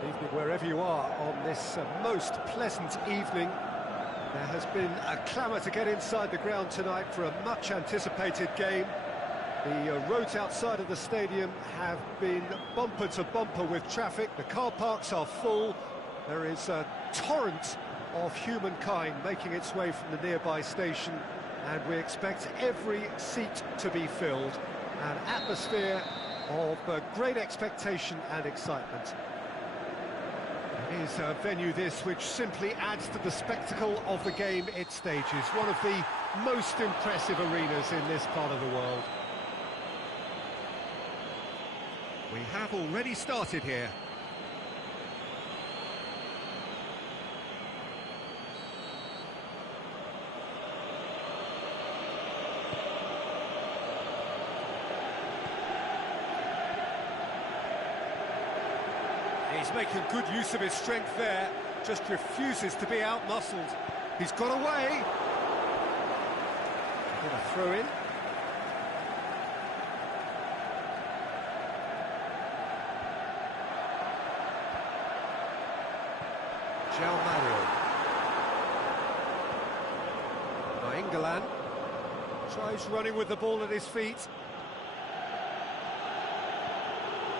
Good evening wherever you are on this most pleasant evening. There has been a clamour to get inside the ground tonight for a much-anticipated game. The roads outside of the stadium have been bumper to bumper with traffic. The car parks are full. There is a torrent of humankind making its way from the nearby station, and we expect every seat to be filled. An atmosphere of great expectation and excitement. It is a venue this which simply adds to the spectacle of the game it stages. One of the most impressive arenas in this part of the world. We have already started here. He's making good use of his strength there, just refuses to be out-muscled. He's got away. Gonna throw in. England tries running with the ball at his feet.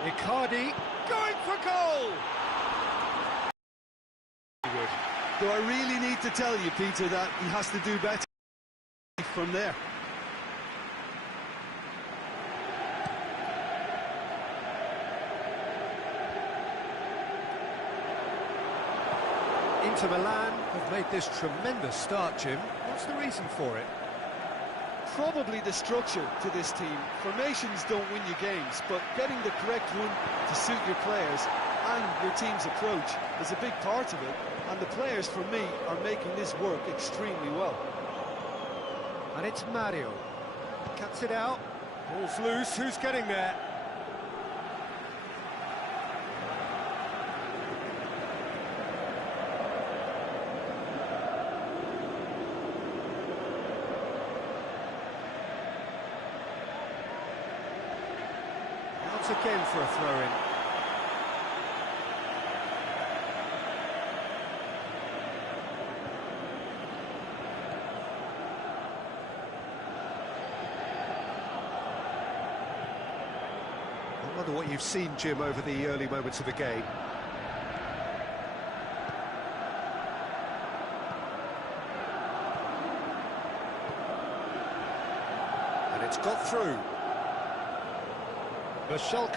Icardi going for goal! Do I really need to tell you, Peter, that he has to do better from there? Inter Milan have made this tremendous start, Jim. What's the reason for it? Probably the structure to this team. Formations don't win you games, but getting the correct one to suit your players and your team's approach is a big part of it, and the players, for me, are making this work extremely well. And it's Mario. Cuts it out. Ball's loose. Who's getting there? Again for a throw-in. I wonder what you've seen, Jim, over the early moments of the game. And it's got through. Oh,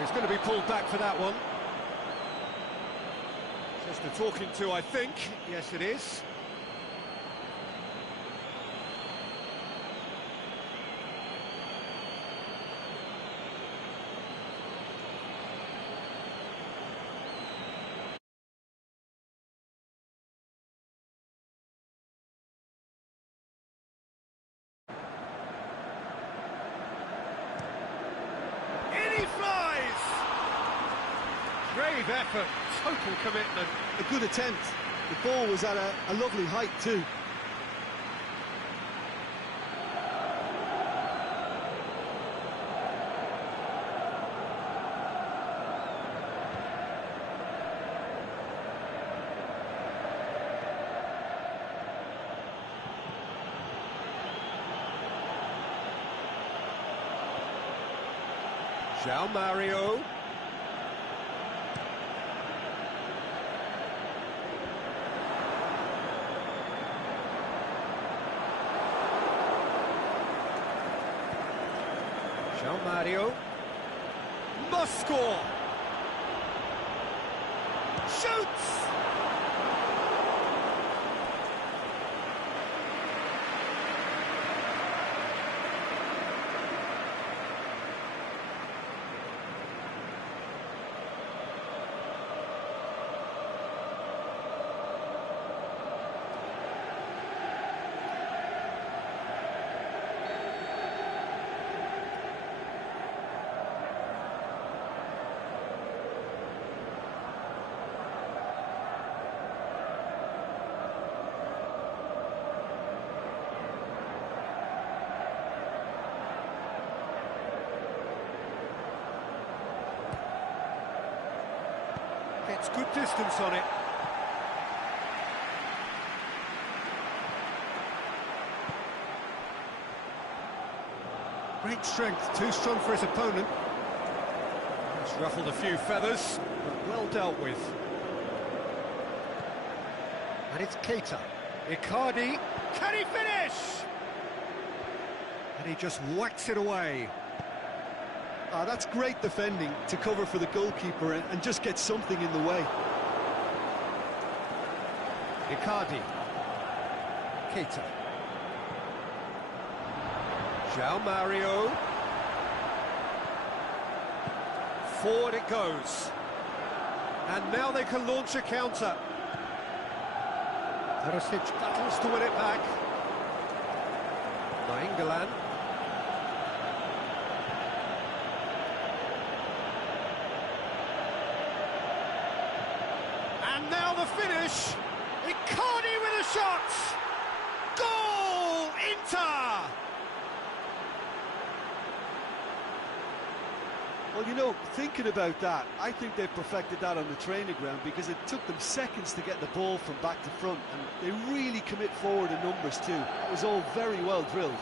he's going to be pulled back for that one. Just the talking to, I think. Yes, it is. Brave effort, total commitment. A good attempt. The ball was at a lovely height too. Mario. Mario must score. Shoots. Gets good distance on it. Great strength, too strong for his opponent. He's ruffled a few feathers, but well dealt with. And it's Keita. Icardi, can he finish? And he just whacks it away. That's great defending to cover for the goalkeeper and just get something in the way. Icardi. Keita. João Mario. Forward it goes. And now they can launch a counter. Perisic battles to win it back. Nainggolan. And now the finish. Icardi with a shot. Goal! Inter! Well, you know, thinking about that, I think they perfected that on the training ground because it took them seconds to get the ball from back to front, and they really commit forward in numbers too. It was all very well drilled.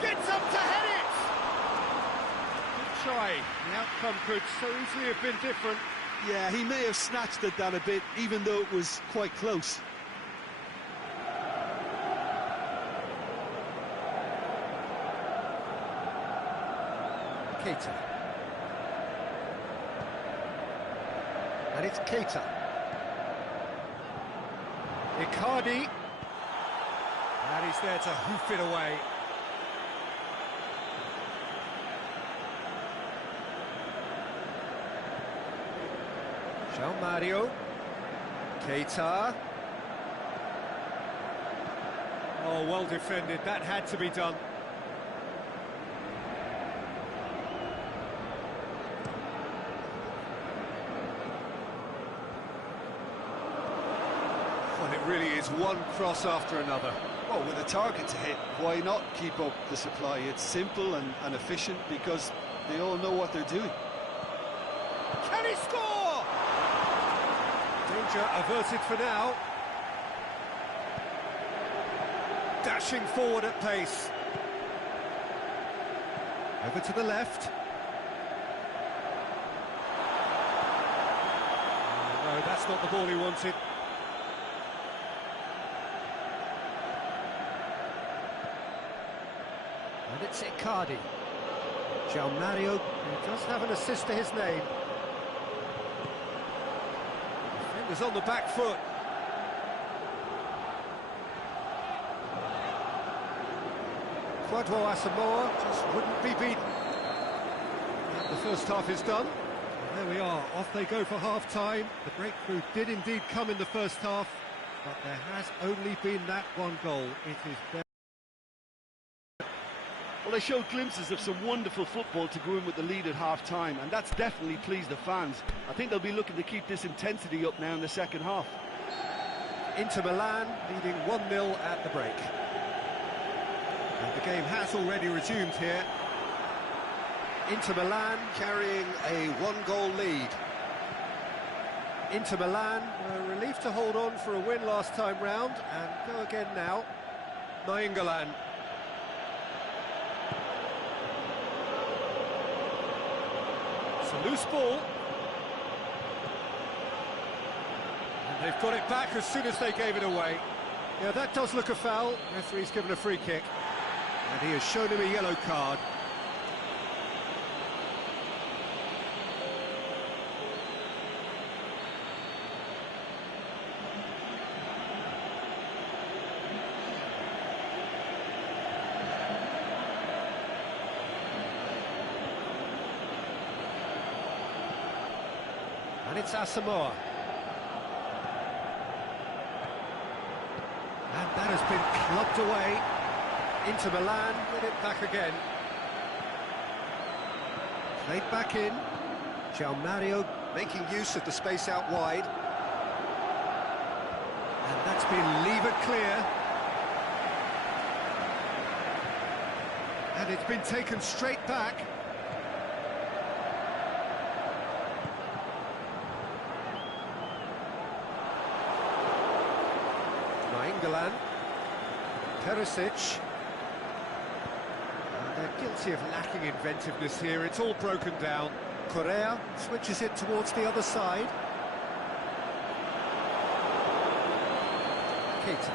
Gets up to head it! Good try. The outcome could so easily have been different. Yeah, he may have snatched at that a bit, even though it was quite close. Keita. And it's Keita. Icardi. And he's there to hoof it away. João Mario. Keita. Oh, well defended. That had to be done. Well, it really is one cross after another. Well, with a target to hit, why not keep up the supply? It's simple and efficient because they all know what they're doing. Can he score? Danger averted for now. Dashing forward at pace. Over to the left. Oh, no, that's not the ball he wanted. And it's Icardi. João Mario, who does have an assist to his name. Defenders on the back foot. Kwadwo Asamoah just wouldn't be beaten. And the first half is done. And there we are, off they go for half-time. The breakthrough did indeed come in the first half, but there has only been that one goal. It is very... Well, they showed glimpses of some wonderful football to go in with the lead at half-time, and that's definitely pleased the fans. I think they'll be looking to keep this intensity up now in the second half. Inter Milan leading 1-0 at the break. And the game has already resumed here. Inter Milan carrying a one-goal lead. Inter Milan were relieved to hold on for a win last time round, and go again now. Nainggolan. It's a loose ball. And they've got it back as soon as they gave it away. Yeah, that does look a foul. Referee's given a free kick. And he has shown him a yellow card. And it's Asamoah. And that has been clubbed away. Inter Milan get it back again. Played back in. João Mario making use of the space out wide. And that's been levered clear. And it's been taken straight back. Nainggolan, Perisic. They're guilty of lacking inventiveness here. It's all broken down. Correa switches it towards the other side. Keita.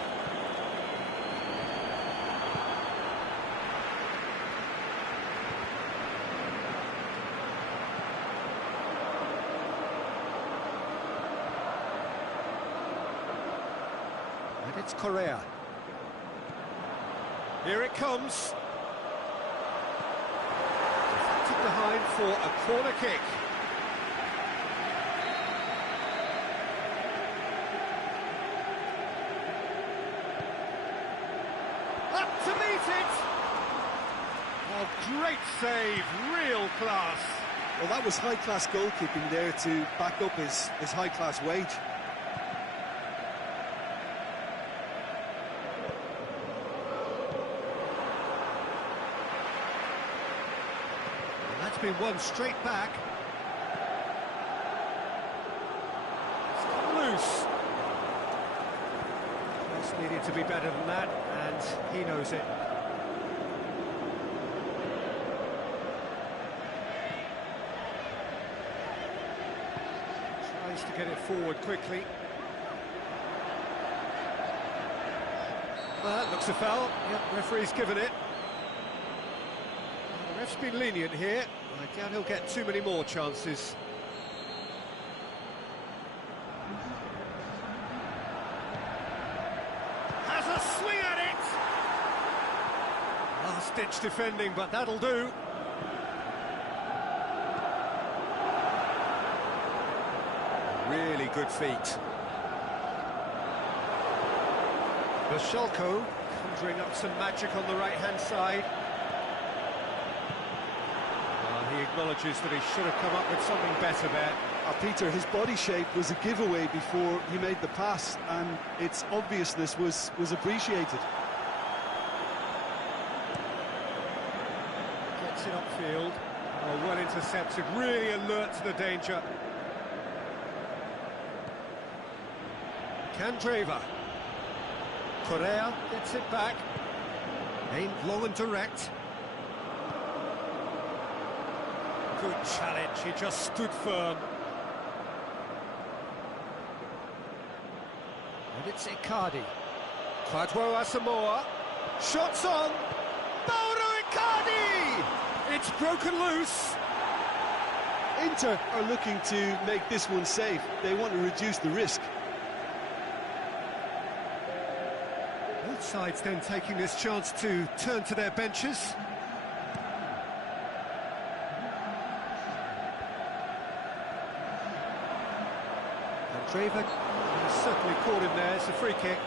And it's Correa. Here it comes. Deflected behind for a corner kick. Up to meet it! Oh, great save, real class. Well, that was high-class goalkeeping there to back up his high-class wage. That's been won straight back. It's got loose. This needed to be better than that, and he knows it. Tries to get it forward quickly. Well, that looks a foul. Yep, referee's given it. The ref's been lenient here. I doubt he'll get too many more chances. Has a swing at it! Last-ditch defending, but that'll do. Really good feet. Bashalko conjuring up some magic on the right-hand side. He acknowledges that he should have come up with something better there. Peter, his body shape was a giveaway before he made the pass, and its obviousness was appreciated. Gets it upfield. Oh, well intercepted, really alert to the danger. Candreva. Correa gets it back. Aimed long and direct. Good challenge, he just stood firm. And it's Icardi. Kwadwo Asamoah. Shots on. Mauro Icardi! It's broken loose. Inter are looking to make this one safe. They want to reduce the risk. Both sides then taking this chance to turn to their benches. Andreva certainly caught him there. It's a free kick.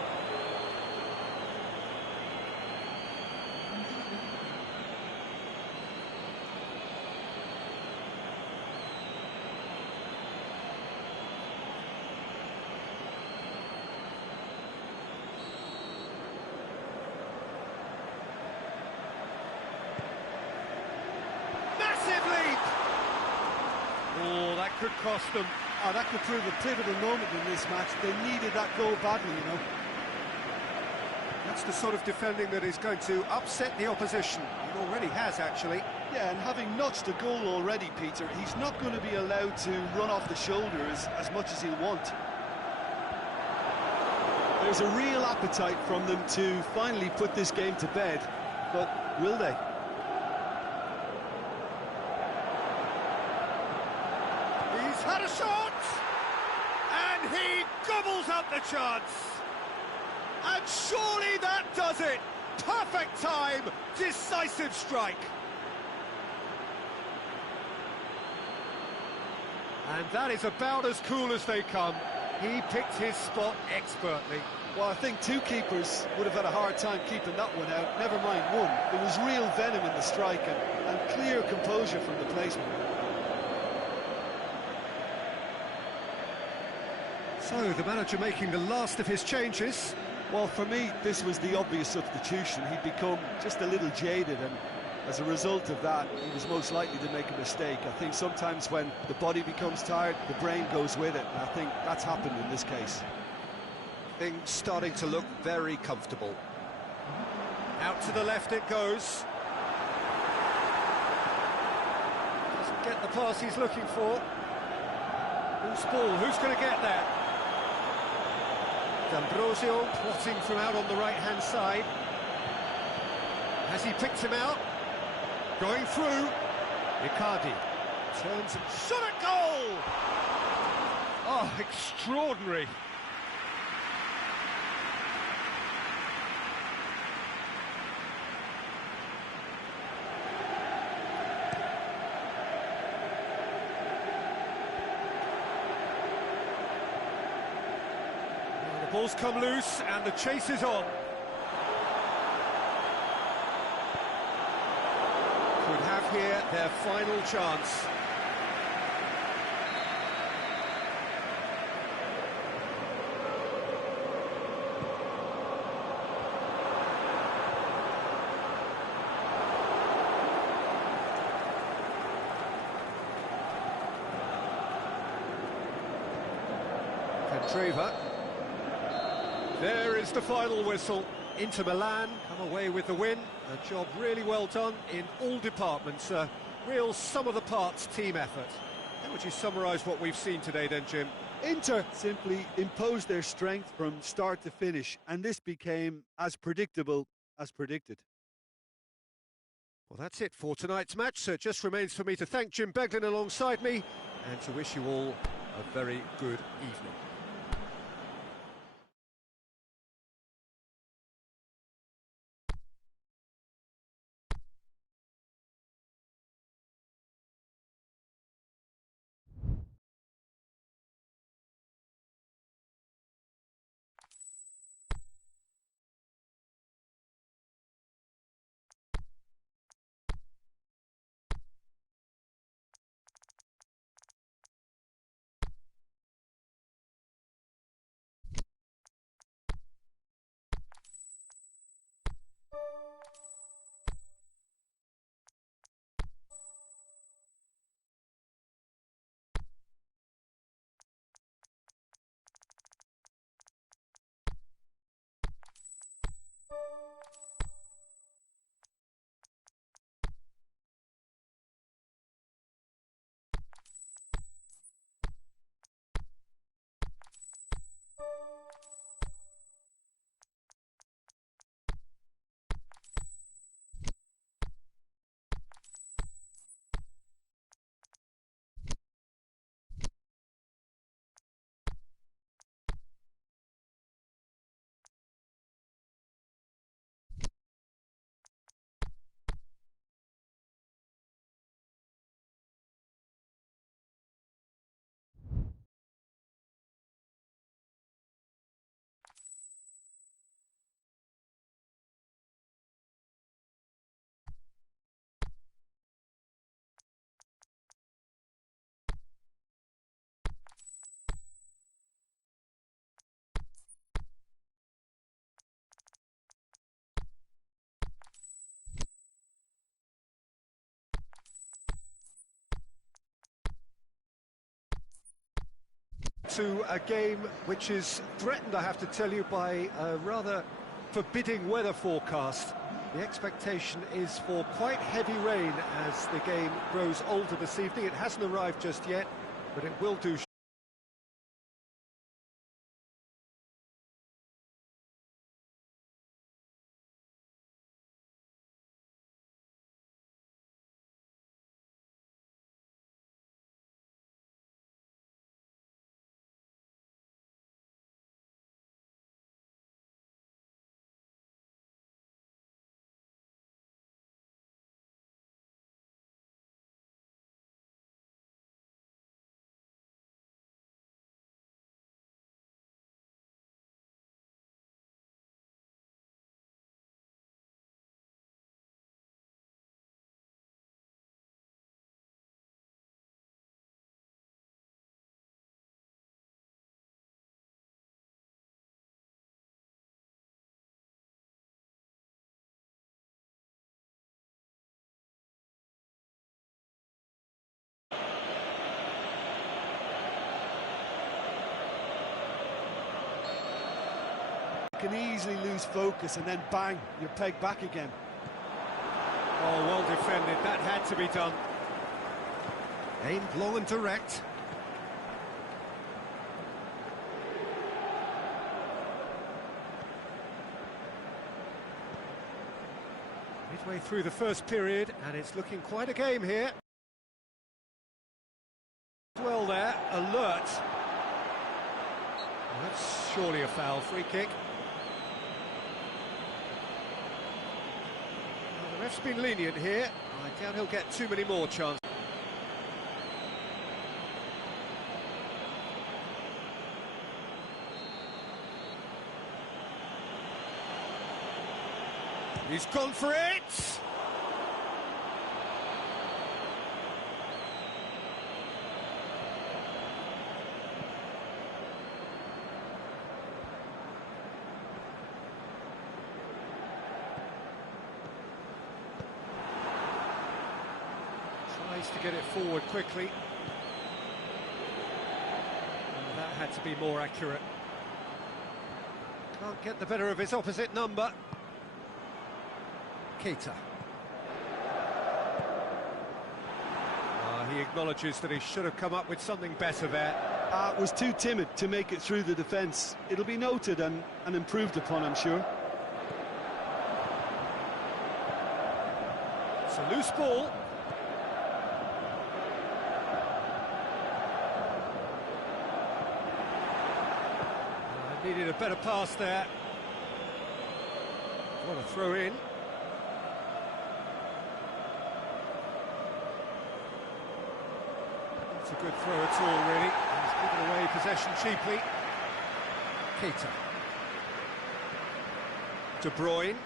Massive leap! Oh, that could cost them. Oh, that could prove a pivotal moment in this match. They needed that goal badly, you know. That's the sort of defending that is going to upset the opposition. It already has, actually. Yeah, and having notched a goal already, Peter, he's not going to be allowed to run off the shoulders as much as he'll want. There's a real appetite from them to finally put this game to bed, but will they? He's had a shot! And he gobbles up the chance! And surely that does it! Perfect time, decisive strike! And that is about as cool as they come. He picked his spot expertly. Well, I think two keepers would have had a hard time keeping that one out, never mind one. There was real venom in the strike and clear composure from the placement. So, the manager making the last of his changes. Well, for me, this was the obvious substitution. He'd become just a little jaded, and as a result of that, he was most likely to make a mistake. I think sometimes when the body becomes tired, the brain goes with it, and I think that's happened in this case. Things starting to look very comfortable. Out to the left it goes. Doesn't get the pass he's looking for. Who's ball? Who's going to get that? D'Ambrosio plotting from out on the right-hand side. Has he picked him out? Going through. Icardi turns and shot at goal! Oh, extraordinary. The ball's come loose and the chase is on. Could have here their final chance. Candreva. There is the final whistle. Inter Milan come away with the win. A job really well done in all departments. A real sum-of-the-parts team effort. How would you summarise what we've seen today then, Jim? Inter simply imposed their strength from start to finish, and this became as predictable as predicted. Well, that's it for tonight's match. So it just remains for me to thank Jim Beglin alongside me and to wish you all a very good evening. to a game which is threatened, I have to tell you, by a rather forbidding weather forecast. The expectation is for quite heavy rain as the game grows older this evening. It hasn't arrived just yet, but it will do. Can easily lose focus and then bang, you're pegged back again. Oh, well defended, that had to be done. Aimed long and direct. Midway through the first period, and it's looking quite a game here. Well there, alert. That's surely a foul, free kick. The ref's been lenient here. I doubt he'll get too many more chances. He's gone for it! Tries to get it forward quickly. Oh, that had to be more accurate. Can't get the better of his opposite number. Keita. He acknowledges that he should have come up with something better there. Was too timid to make it through the defence. It'll be noted and improved upon, I'm sure. It's a loose ball. Needed a better pass there. What a throw in. Not a good throw at all, really. He's given away possession cheaply. Keita. De Bruyne.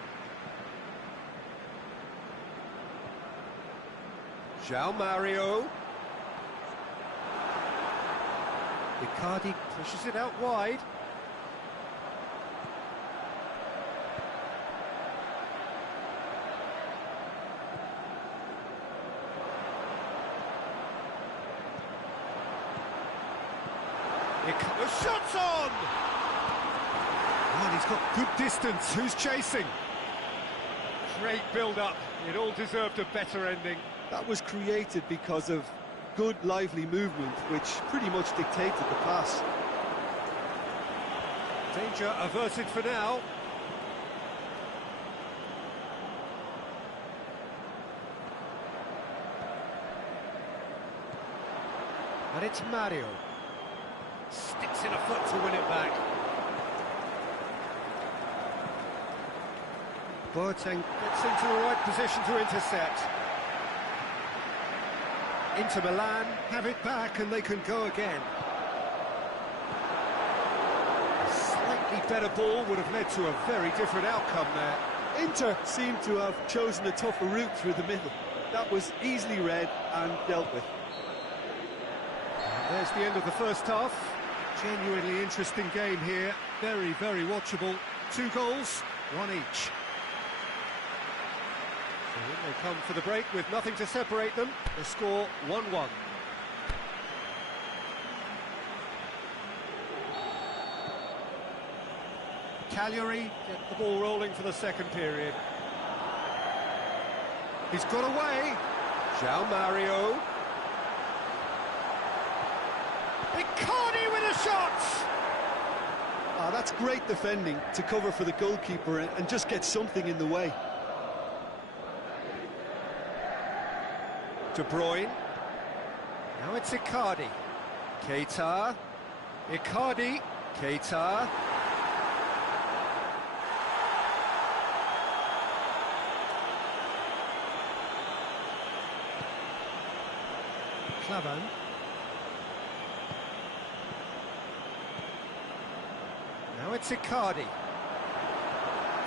João Mario. Icardi pushes it out wide. The shot's on! And he's got good distance. Who's chasing? Great build-up. It all deserved a better ending. That was created because of good, lively movement, which pretty much dictated the pass. Danger averted for now. And it's Mario. Sticks in a foot to win it back. Boateng gets into the right position to intercept. Inter Milan have it back and they can go again. A slightly better ball would have led to a very different outcome there. Inter seemed to have chosen a tougher route through the middle. That was easily read and dealt with. And there's the end of the first half. Genuinely interesting game here. Very, very watchable. 2 goals, 1 each. So in they come for the break with nothing to separate them. The score 1-1. Cagliari get the ball rolling for the second period. He's got away. João Mario. Icardi with a shot! Ah, that's great defending to cover for the goalkeeper and just get something in the way. De Bruyne. Now it's Icardi. Keita. Icardi. Keita. Klavan. Now it's Icardi.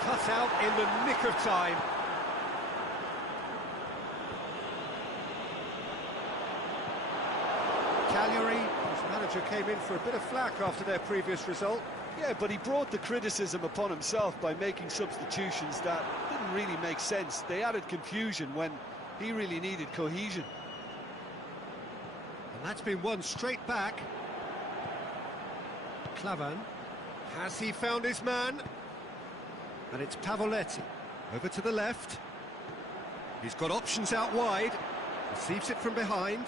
Cut out in the nick of time. Cagliari, his manager, came in for a bit of flack after their previous result. Yeah, but he brought the criticism upon himself by making substitutions that didn't really make sense. They added confusion when he really needed cohesion. And that's been won straight back. Klavan. Has he found his man? And it's Pavoletti. Over to the left. He's got options out wide. Receives it from behind.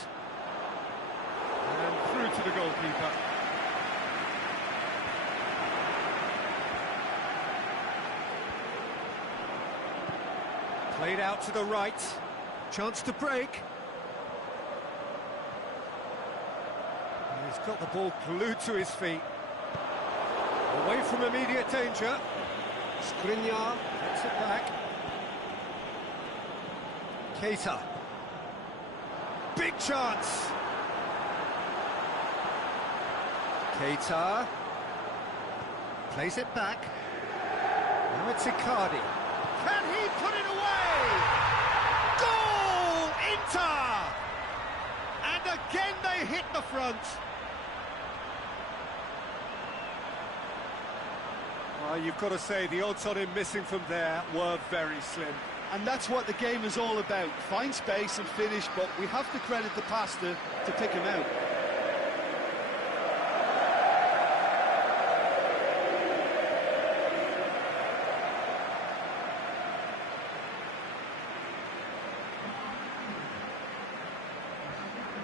And through to the goalkeeper. Played out to the right. Chance to break. He's got the ball glued to his feet. Away from immediate danger. Skriniar gets it back. Keita. Big chance. Keita. Plays it back. Now it's Icardi. Can he put it away? Goal! Inter! And again they hit the front. You've got to say the odds on him missing from there were very slim. And that's what the game is all about. Find space and finish, but we have to credit the passer to pick him out.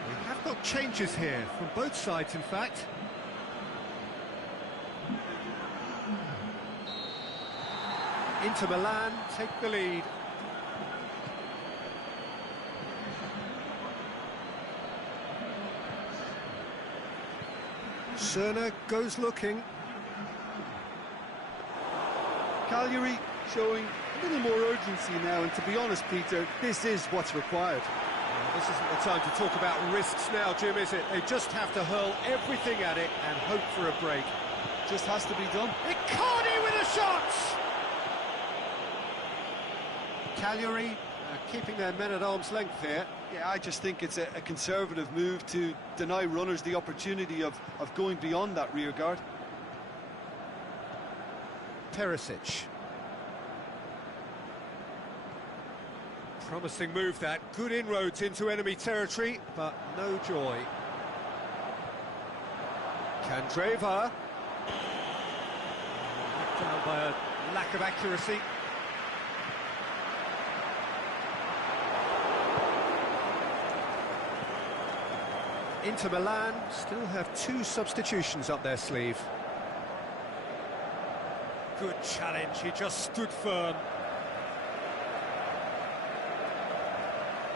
We have got changes here from both sides, in fact. Inter Milan take the lead. Cerner goes looking. Cagliari showing a little more urgency now, and to be honest, Peter, this is what's required. This isn't the time to talk about risks now, Jim, is it? They just have to hurl everything at it and hope for a break. Just has to be done. Icardi with a shot! Cagliari keeping their men at arm's length here. Yeah, I just think it's a conservative move to deny runners the opportunity of going beyond that rear guard. Perisic. Promising move that. Good inroads into enemy territory, but no joy. Candreva. Down by a lack of accuracy. Inter Milan still have 2 substitutions up their sleeve. Good challenge, he just stood firm.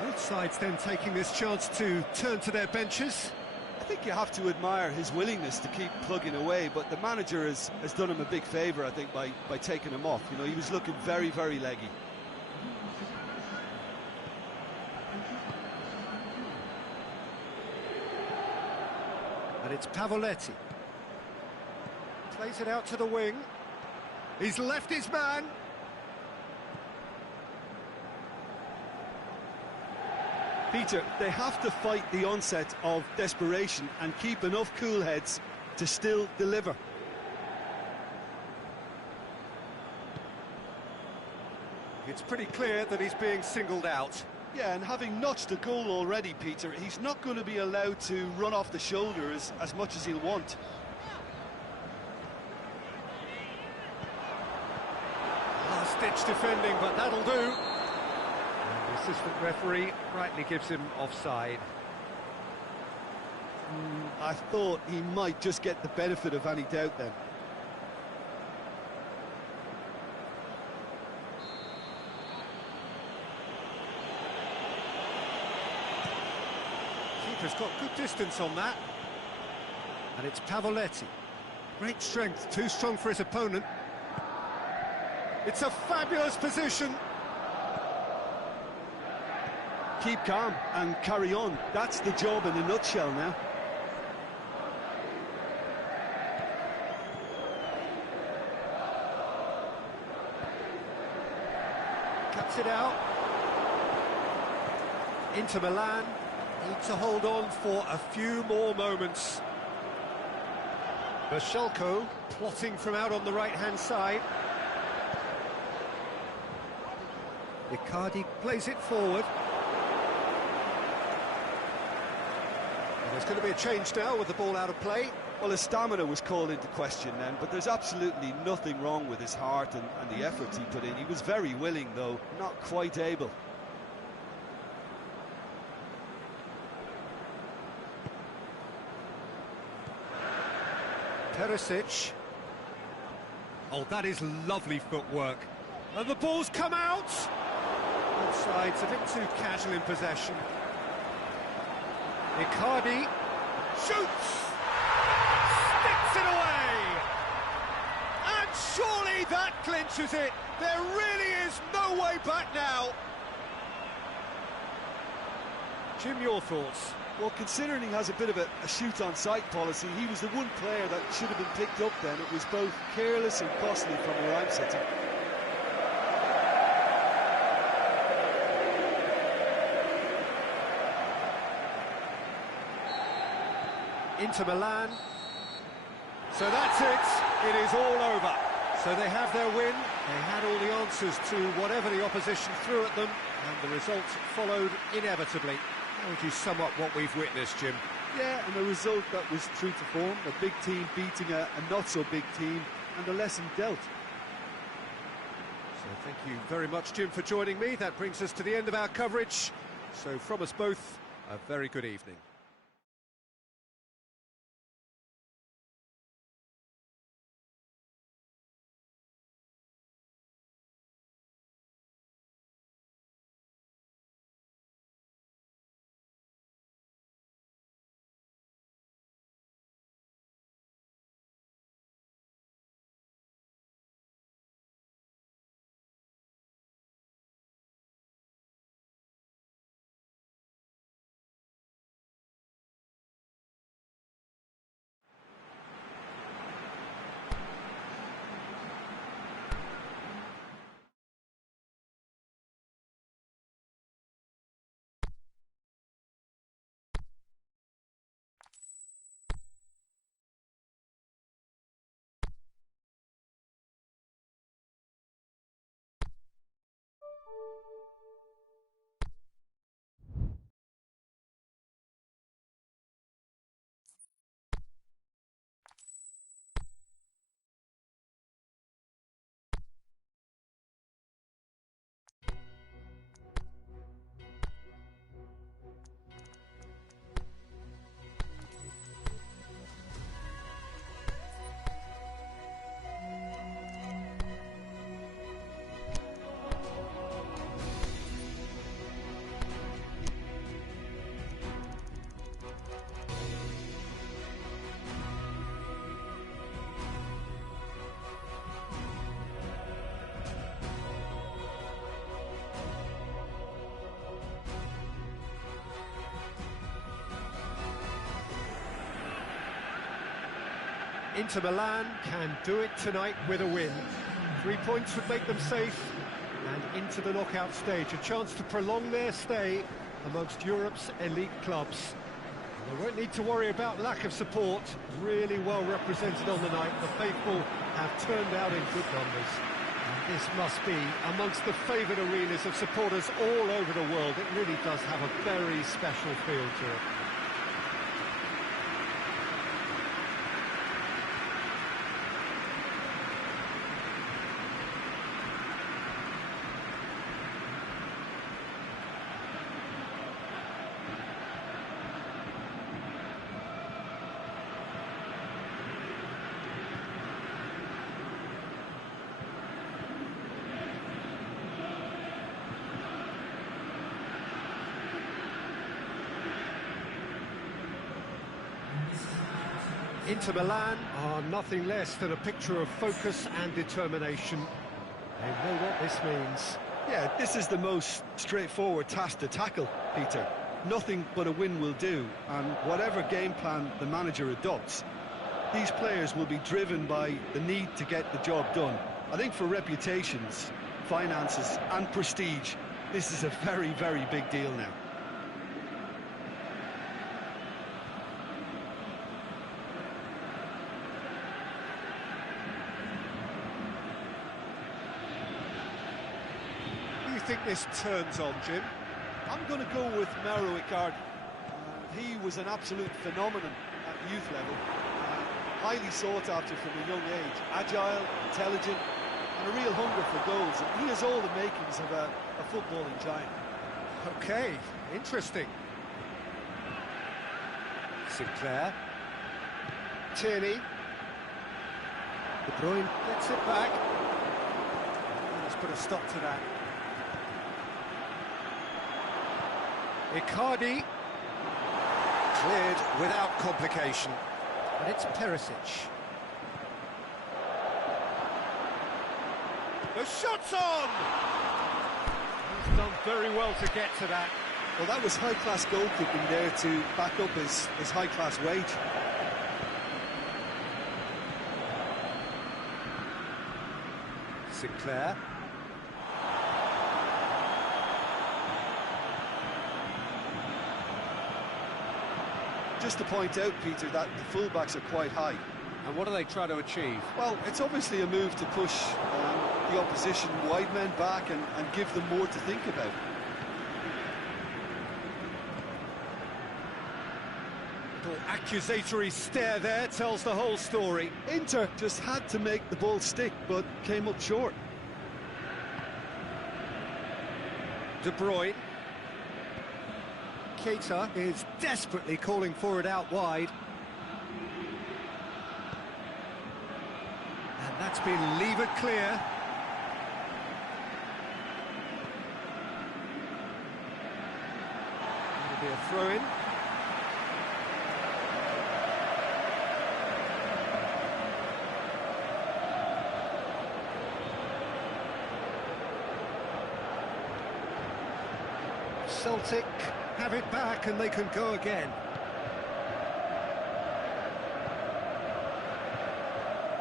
Both sides then taking this chance to turn to their benches. I think you have to admire his willingness to keep plugging away, but the manager has done him a big favour, I think, by taking him off. You know, he was looking very, very leggy. And it's Pavoletti. Plays it out to the wing. He's left his man. Peter, they have to fight the onset of desperation and keep enough cool heads to still deliver. It's pretty clear that he's being singled out. Yeah, and having notched a goal already, Peter, he's not going to be allowed to run off the shoulder as much as he'll want. edge defending, but that'll do. And the assistant referee rightly gives him offside. I thought he might just get the benefit of any doubt then. Keeper's got good distance on that. And it's Pavoletti. Great strength, too strong for his opponent. It's a fabulous position. Keep calm and carry on. That's the job in a nutshell now. Cuts it out. Inter Milan need to hold on for a few more moments. Berchelko plotting from out on the right-hand side. Icardi plays it forward. And there's going to be a change now with the ball out of play. Well, his stamina was called into question then, but there's absolutely nothing wrong with his heart and the efforts he put in. He was very willing, though, not quite able. Perisic. Oh, that is lovely footwork. And the ball's come out! Both sides a bit too casual in possession. Icardi shoots! Sticks it away! And surely that clinches it! There really is no way back now! Jim, your thoughts? Well, considering he has a bit of a shoot-on-sight policy, he was the one player that should have been picked up then. It was both careless and costly from where I'm sitting. Inter Milan. So that's it. It is all over. So they have their win. They had all the answers to whatever the opposition threw at them, and the result followed inevitably. How would you sum up what we've witnessed, Jim? Yeah, and a result that was true to form. A big team beating a not-so-big team, and a lesson dealt. So thank you very much, Jim, for joining me. That brings us to the end of our coverage. So from us both, a very good evening. Inter Milan can do it tonight with a win. 3 points would make them safe and into the knockout stage. A chance to prolong their stay amongst Europe's elite clubs. And they won't need to worry about lack of support. Really well represented on the night. The faithful have turned out in good numbers. And this must be amongst the favoured arenas of supporters all over the world. It really does have a very special feel to it. Inter Milan are nothing less than a picture of focus and determination. They know what this means. Yeah, this is the most straightforward task to tackle, Peter. Nothing but a win will do, and whatever game plan the manager adopts, these players will be driven by the need to get the job done. I think for reputations, finances and prestige, this is a very, very big deal now. Who do you think this turns on, Jim? I'm going to go with Mauro Icardi. He was an absolute phenomenon at youth level. Highly sought after from a young age. Agile, intelligent, and a real hunger for goals. And he has all the makings of a footballing giant. Okay, interesting. Sinclair. Tierney. De Bruyne gets it back. Let's put a stop to that. Icardi. Cleared without complication. But it's Perisic. The shot's on! He's done very well to get to that. Well, that was high-class goalkeeping there to back up his high-class wage. Sinclair. Just to point out, Peter, that the fullbacks are quite high. And what are they trying to achieve? Well, it's obviously a move to push the opposition wide men back and give them more to think about. Little accusatory stare there tells the whole story. Inter just had to make the ball stick, but came up short. De Bruyne. Keita is desperately calling for it out wide. And that's been levered clear. It'll be a throw-in. Celtic have it back and they can go again.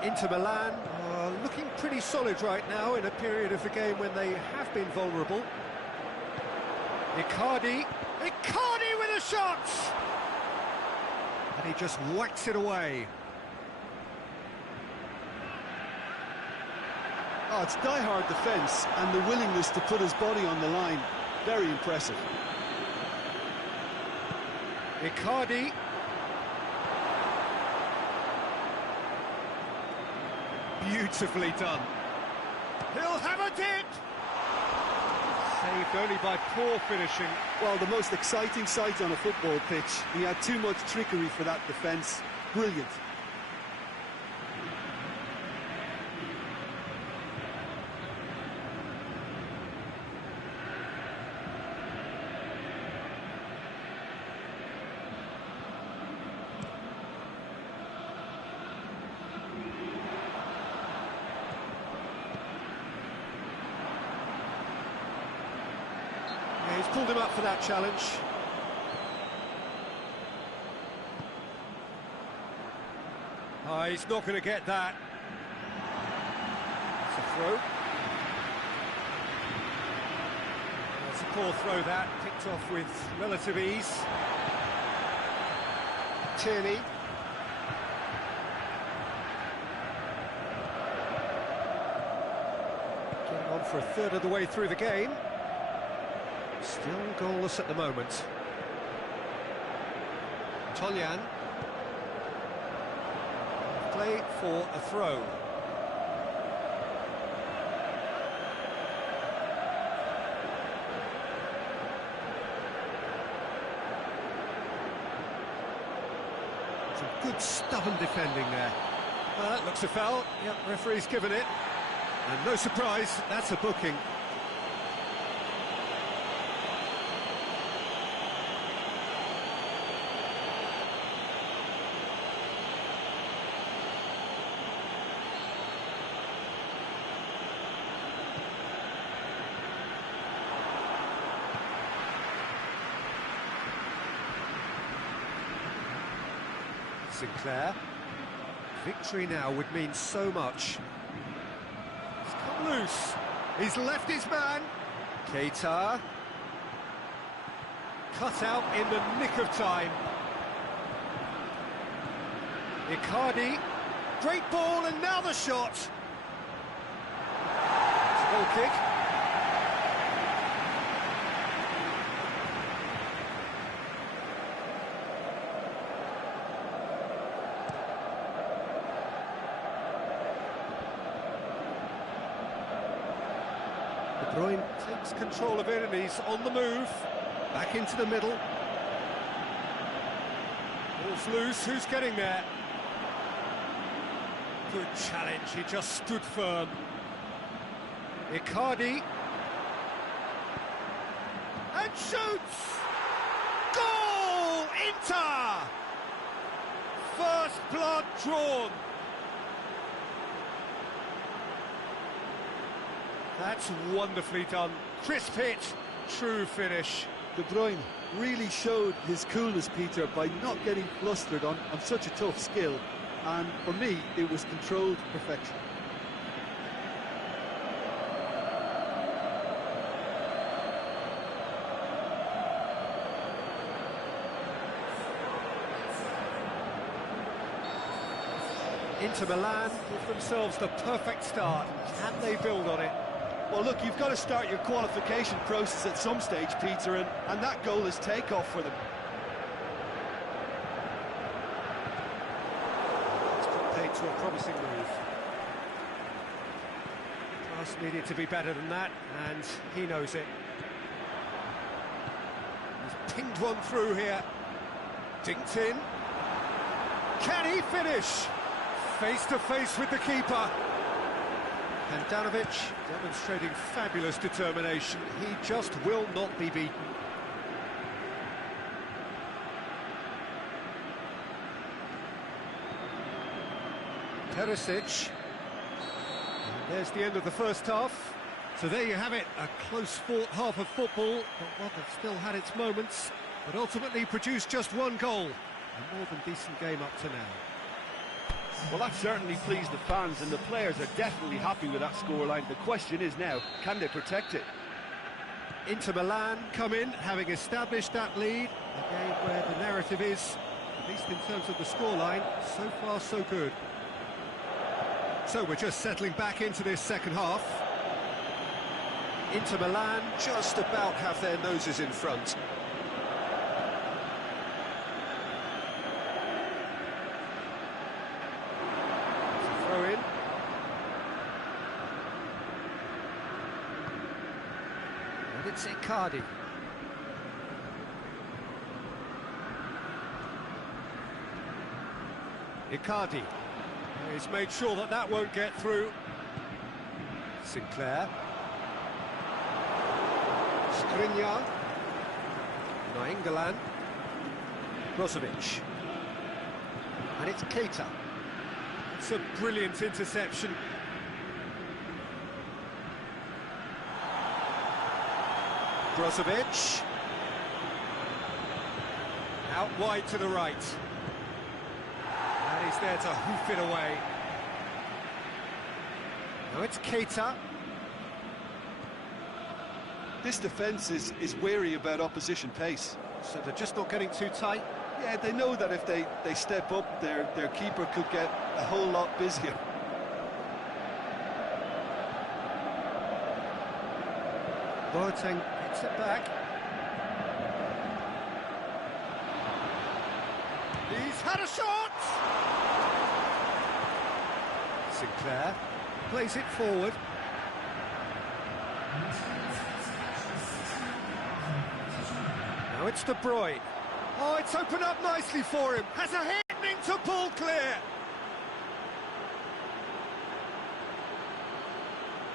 Inter Milan are looking pretty solid right now in a period of the game when they have been vulnerable. Icardi with a shot! And he just whacks it away. Oh, it's die-hard defence and the willingness to put his body on the line. Very impressive. Icardi. Beautifully done. He'll have a dip! Saved only by poor finishing. Well, the most exciting sight on a football pitch. He had too much trickery for that defence. Brilliant. He's pulled him up for that challenge. Oh, he's not going to get that. It's a throw. It's a poor throw that, picked off with relative ease. Tierney. Getting on for a third of the way through the game. Still goalless at the moment. Toljan. Play for a throw. Some good stubborn defending there. Well, that looks a foul. Yep, referee's given it. And no surprise, that's a booking. Sinclair. Victory now would mean so much. He's come loose. He's left his man. Keita. Cut out in the nick of time. Icardi. Great ball, and now the shot. It's a goal kick. De Bruyne takes control of it, and he's on the move. Back into the middle. Ball's loose, who's getting there? Good challenge, he just stood firm. Icardi. And shoots! Goal! Inter! First blood drawn. That's wonderfully done. Crisp hit, true finish. De Bruyne really showed his coolness, Peter, by not getting flustered on such a tough skill. And for me, it was controlled perfection. Inter Milan give themselves the perfect start. Can they build on it? Well, look, you've got to start your qualification process at some stage, Peter, and that goal is takeoff for them. It's got paid to a promising move. Pass needed to be better than that, and he knows it. He's pinged one through here. Dinked in. Can he finish? Face to face with the keeper. Handanovic demonstrating fabulous determination. He just will not be beaten. Perisic. And there's the end of the first half. So there you have it, a close-fought half of football, but one that still had its moments, but ultimately produced just one goal. A more than decent game up to now. Well, that certainly pleased the fans, and the players are definitely happy with that scoreline. The question is now, can they protect it? Inter Milan come in, having established that lead. A game where the narrative is, at least in terms of the scoreline, so far so good. So we're just settling back into this second half. Inter Milan just about have their noses in front. Throw in. And it's Icardi. Icardi. He's made sure that that won't get through. Sinclair. Skriniar. Nainggolan. Brozovic. And it's Keita. It's a brilliant interception. Brozovic. Out wide to the right. And he's there to hoof it away. Now it's Keita. This defence is wary about opposition pace. So they're just not getting too tight. Yeah, they know that if they step up, their keeper could get a whole lot busier. Boateng hits it back. He's had a shot! Sinclair plays it forward. Now it's De Bruyne. Oh, it's opened up nicely for him. Has a hit to pull clear.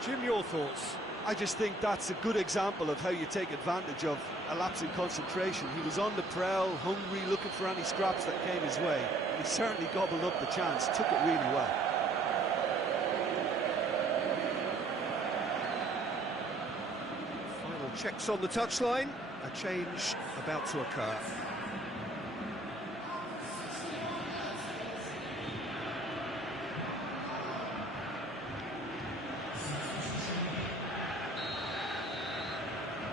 Jim, your thoughts? I just think that's a good example of how you take advantage of a lapse in concentration. He was on the prowl, hungry, looking for any scraps that came his way. He certainly gobbled up the chance, took it really well. Final checks on the touchline. A change about to occur.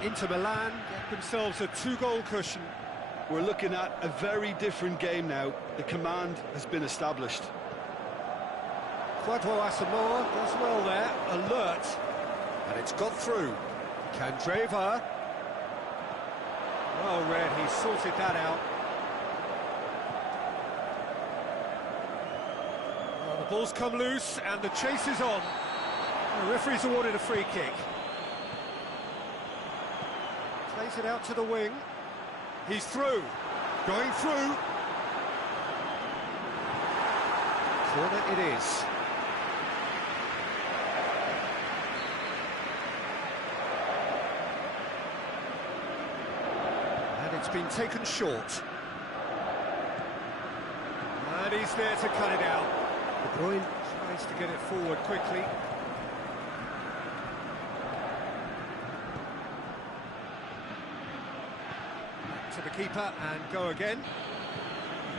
Inter Milan get themselves a 2-goal cushion. We're looking at a very different game now. The command has been established. Quadro Asamoah does well there, alert, and it's got through. Candreva. Well read, he sorted that out. Well, the ball's come loose and the chase is on. The referee's awarded a free kick. Plays it out to the wing. He's through, going through. Corner it is. And it's been taken short. And he's there to cut it out. De Bruyne tries to get it forward quickly. To the keeper and go again.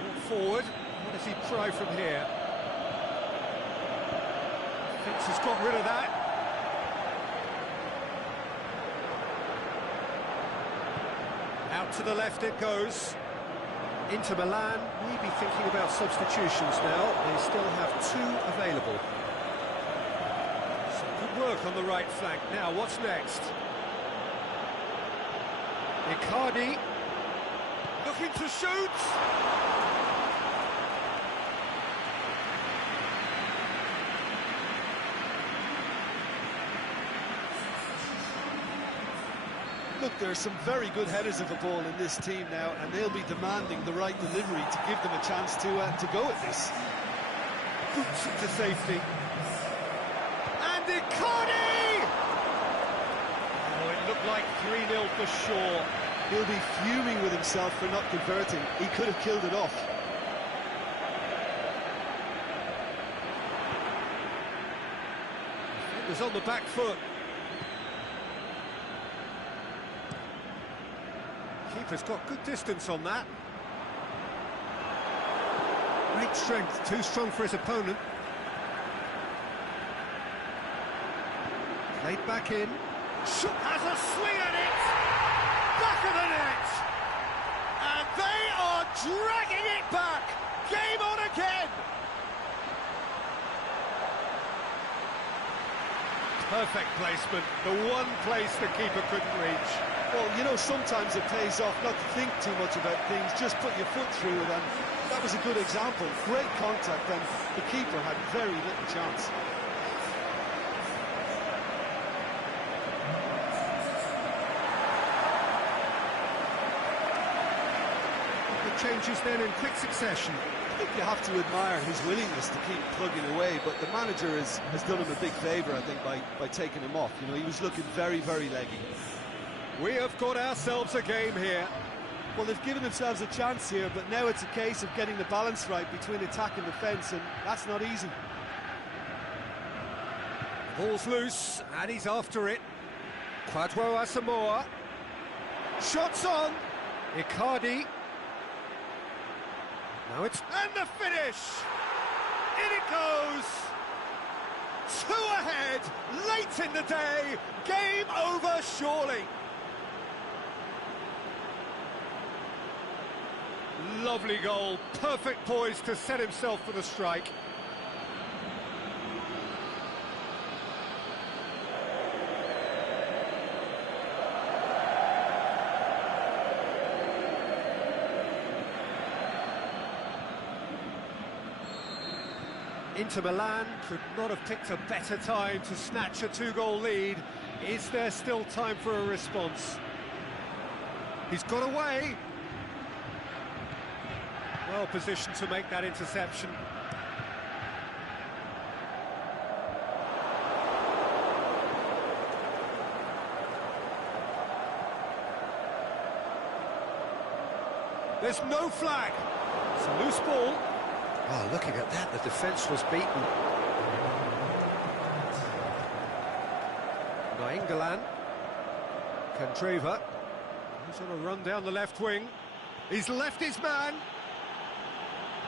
Walk forward. What does he try from here? Fence has got rid of that. Out to the left it goes. Inter Milan may be thinking about substitutions now. They still have 2 available. Some good work on the right flank. Now, what's next? Icardi. Looking to shoot! Look, there are some very good headers of the ball in this team now, and they'll be demanding the right delivery to give them a chance to go at this. Boots it to safety. And Icardi! Oh, it looked like 3-0 for sure. He'll be fuming with himself for not converting. He could have killed it off. It was on the back foot. Keeper's got good distance on that. Great strength, too strong for his opponent. Played back in. Has a swing at it! Back of the net! And they are dragging it back! Game on again! Perfect placement, the one place the keeper couldn't reach. Well, you know, sometimes it pays off not to think too much about things, just put your foot through it, and that was a good example. Great contact, and the keeper had very little chance. Changes then in quick succession. I think you have to admire his willingness to keep plugging away, but the manager has done him a big favour, I think, by taking him off. You know, he was looking very, very leggy. We have got ourselves a game here. Well, they've given themselves a chance here, but now it's a case of getting the balance right between attack and defence, and that's not easy. Ball's loose, and he's after it. Quadro Asamoah. Shots on. Icardi. Now it's... And the finish! In it goes! 2 ahead, late in the day, game over surely. Lovely goal, perfect poise to set himself for the strike. Inter Milan could not have picked a better time to snatch a 2-goal lead. Is there still time for a response? He's got away. Well positioned to make that interception. There's no flag. It's a loose ball. Oh, looking at that, the defence was beaten. Nainggolan. Candreva. He's on a run down the left wing. He's left his man.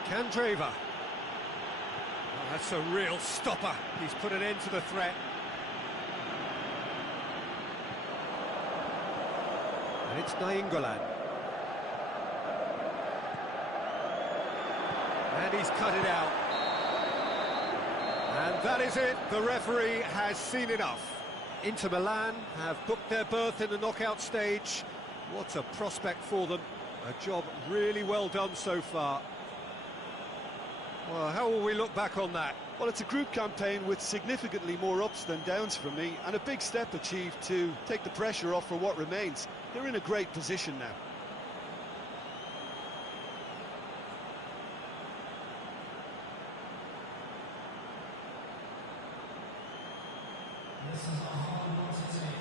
Candreva. Oh, that's a real stopper. He's put an end to the threat. And it's Nainggolan. And he's cut it out. And that is it. The referee has seen enough. Inter Milan have booked their berth in the knockout stage. What a prospect for them. A job really well done so far. Well, how will we look back on that? Well, it's a group campaign with significantly more ups than downs for me, and a big step achieved to take the pressure off for what remains. They're in a great position now. This is a hard one to take.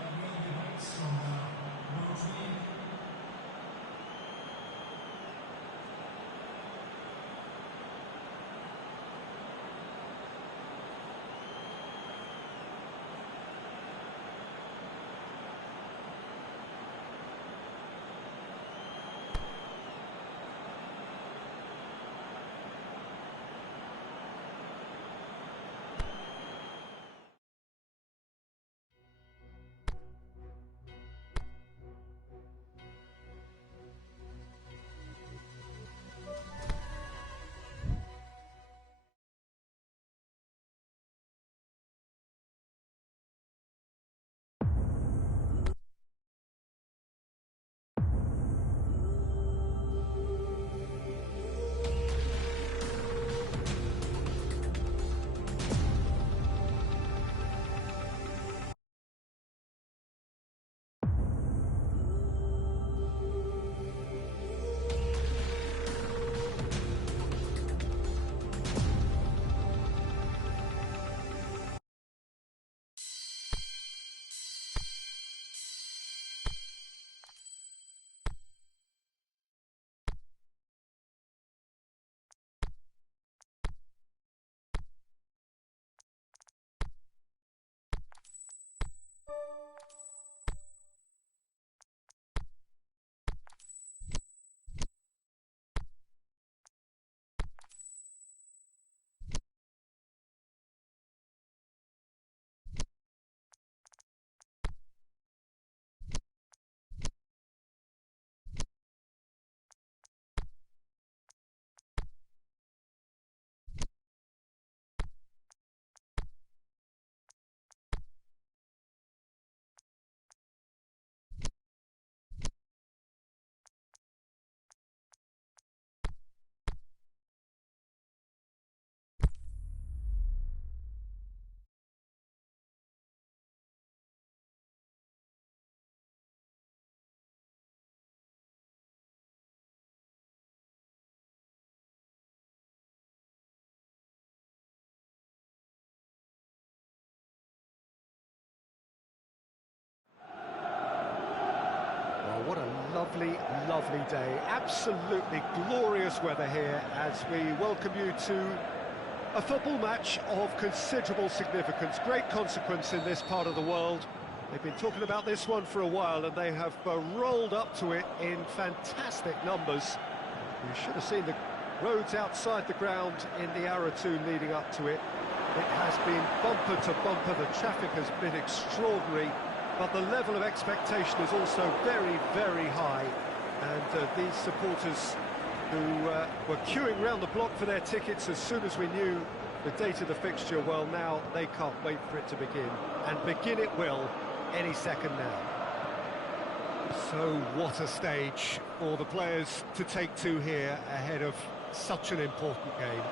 It really hurts from Rodri. What a lovely, lovely day. Absolutely glorious weather here as we welcome you to a football match of considerable significance, great consequence in this part of the world. They've been talking about this one for a while and they have rolled up to it in fantastic numbers. You should have seen the roads outside the ground in the hour or two leading up to it. It has been bumper to bumper, the traffic has been extraordinary. But the level of expectation is also very, very high. And these supporters who were queuing round the block for their tickets as soon as we knew the date of the fixture, well, now they can't wait for it to begin. And begin it will any second now. So what a stage for the players to take to here ahead of such an important game.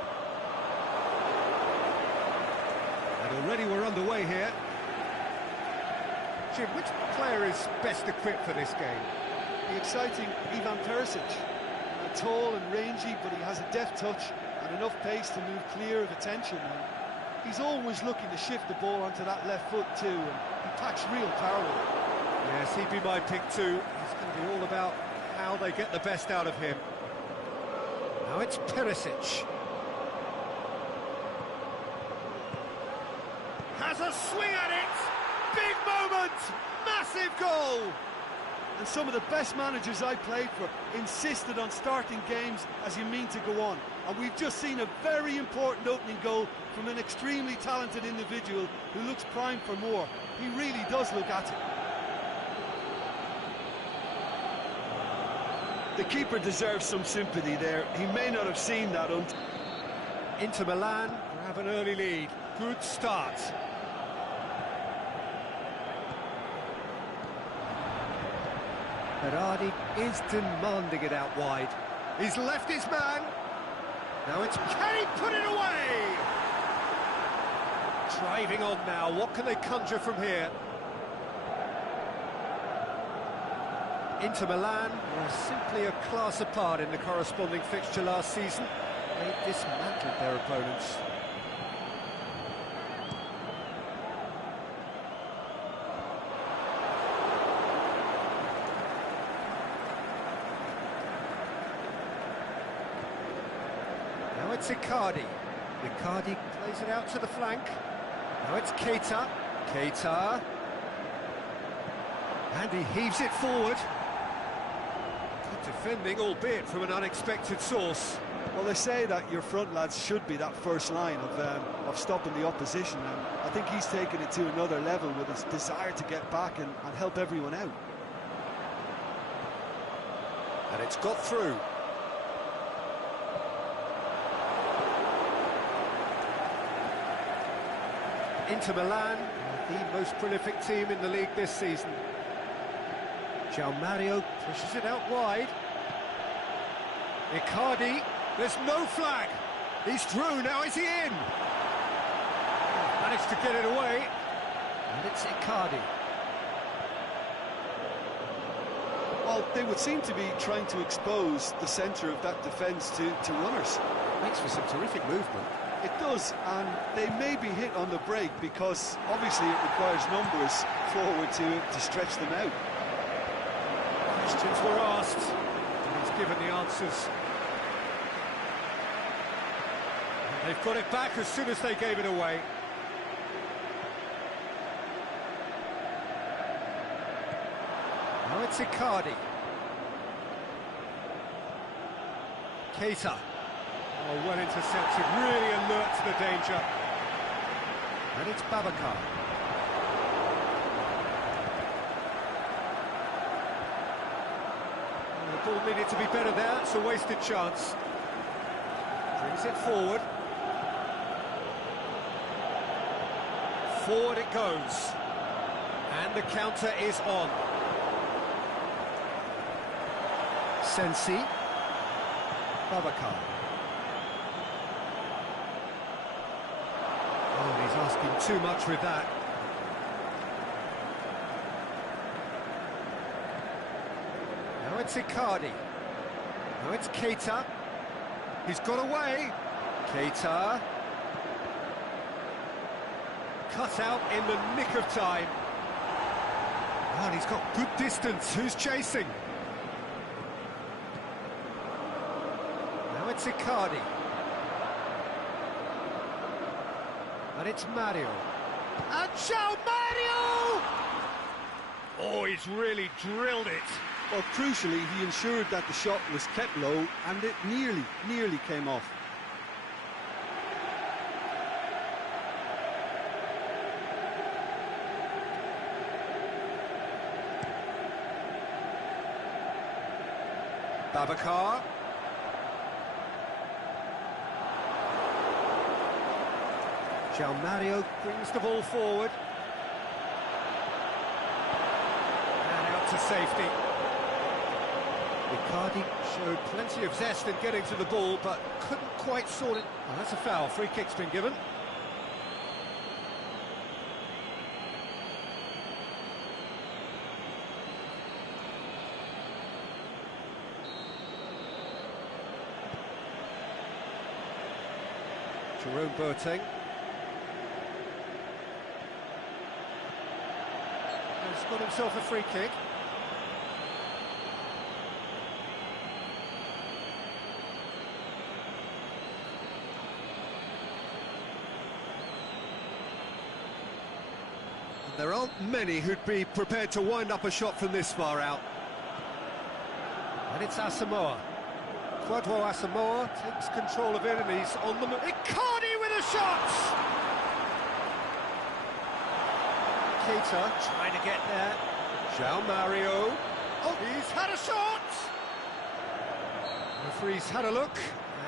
And already we're underway here. Jim, which player is best equipped for this game? The exciting Ivan Perisic. Tall and rangy, but he has a deft touch and enough pace to move clear of attention. And he's always looking to shift the ball onto that left foot too, and he packs real power with it. Yes, he'd be my pick too. It's going to be all about how they get the best out of him. Now it's Perisic. Has a swing at it! Big moment! Massive goal! And some of the best managers I played for insisted on starting games as you mean to go on. And we've just seen a very important opening goal from an extremely talented individual who looks primed for more. He really does look at it. The keeper deserves some sympathy there. He may not have seen that until... Inter Milan have an early lead. Good start. Berardi is demanding it out wide. He's left his man. Now it's... Can he put it away? Driving on now. What can they conjure from here? Inter Milan were simply a class apart in the corresponding fixture last season. They dismantled their opponents. Now it's Icardi. Icardi plays it out to the flank. Now it's Keita. Keita. And he heaves it forward. Good defending, albeit from an unexpected source. Well, they say that your front lads should be that first line of stopping the opposition, and I think he's taken it to another level with his desire to get back and help everyone out. And it's got through. Inter Milan, the most prolific team in the league this season. João Mario pushes it out wide. Icardi, there's no flag. He's through, now is he in? Managed to get it away. And it's Icardi. Well, they would seem to be trying to expose the centre of that defence to runners. Makes for some terrific movement. It does, and they may be hit on the break because obviously it requires numbers forward to stretch them out. Questions were asked, and he's given the answers. And they've got it back as soon as they gave it away. Now it's Icardi. Keita. Oh, well intercepted, really alert to the danger. And it's Babacar. The ball needed to be better there, it's a wasted chance. Brings it forward. Forward it goes. And the counter is on. Sensi. Babacar. Oh, he's asking too much with that. Now it's Icardi. Now it's Keita. He's got away. Keita. Cut out in the nick of time. Oh, and he's got good distance. Who's chasing? Now it's Icardi. And it's Mario. And João Mario! Oh, he's really drilled it. Well, crucially, he ensured that the shot was kept low and it nearly came off. Babacar. João Mario brings the ball forward. And out to safety. Icardi showed plenty of zest in getting to the ball, but couldn't quite sort it. Oh, that's a foul. Free kick's been given. Jerome Boateng. He's got himself a free kick. There aren't many who'd be prepared to wind up a shot from this far out. And it's Asamoah. Kwadwo Asamoah takes control of it and he's on the move. Icardi with a shot! Keita trying to get there. João Mario. Oh, he's had a shot! Referee's had a look,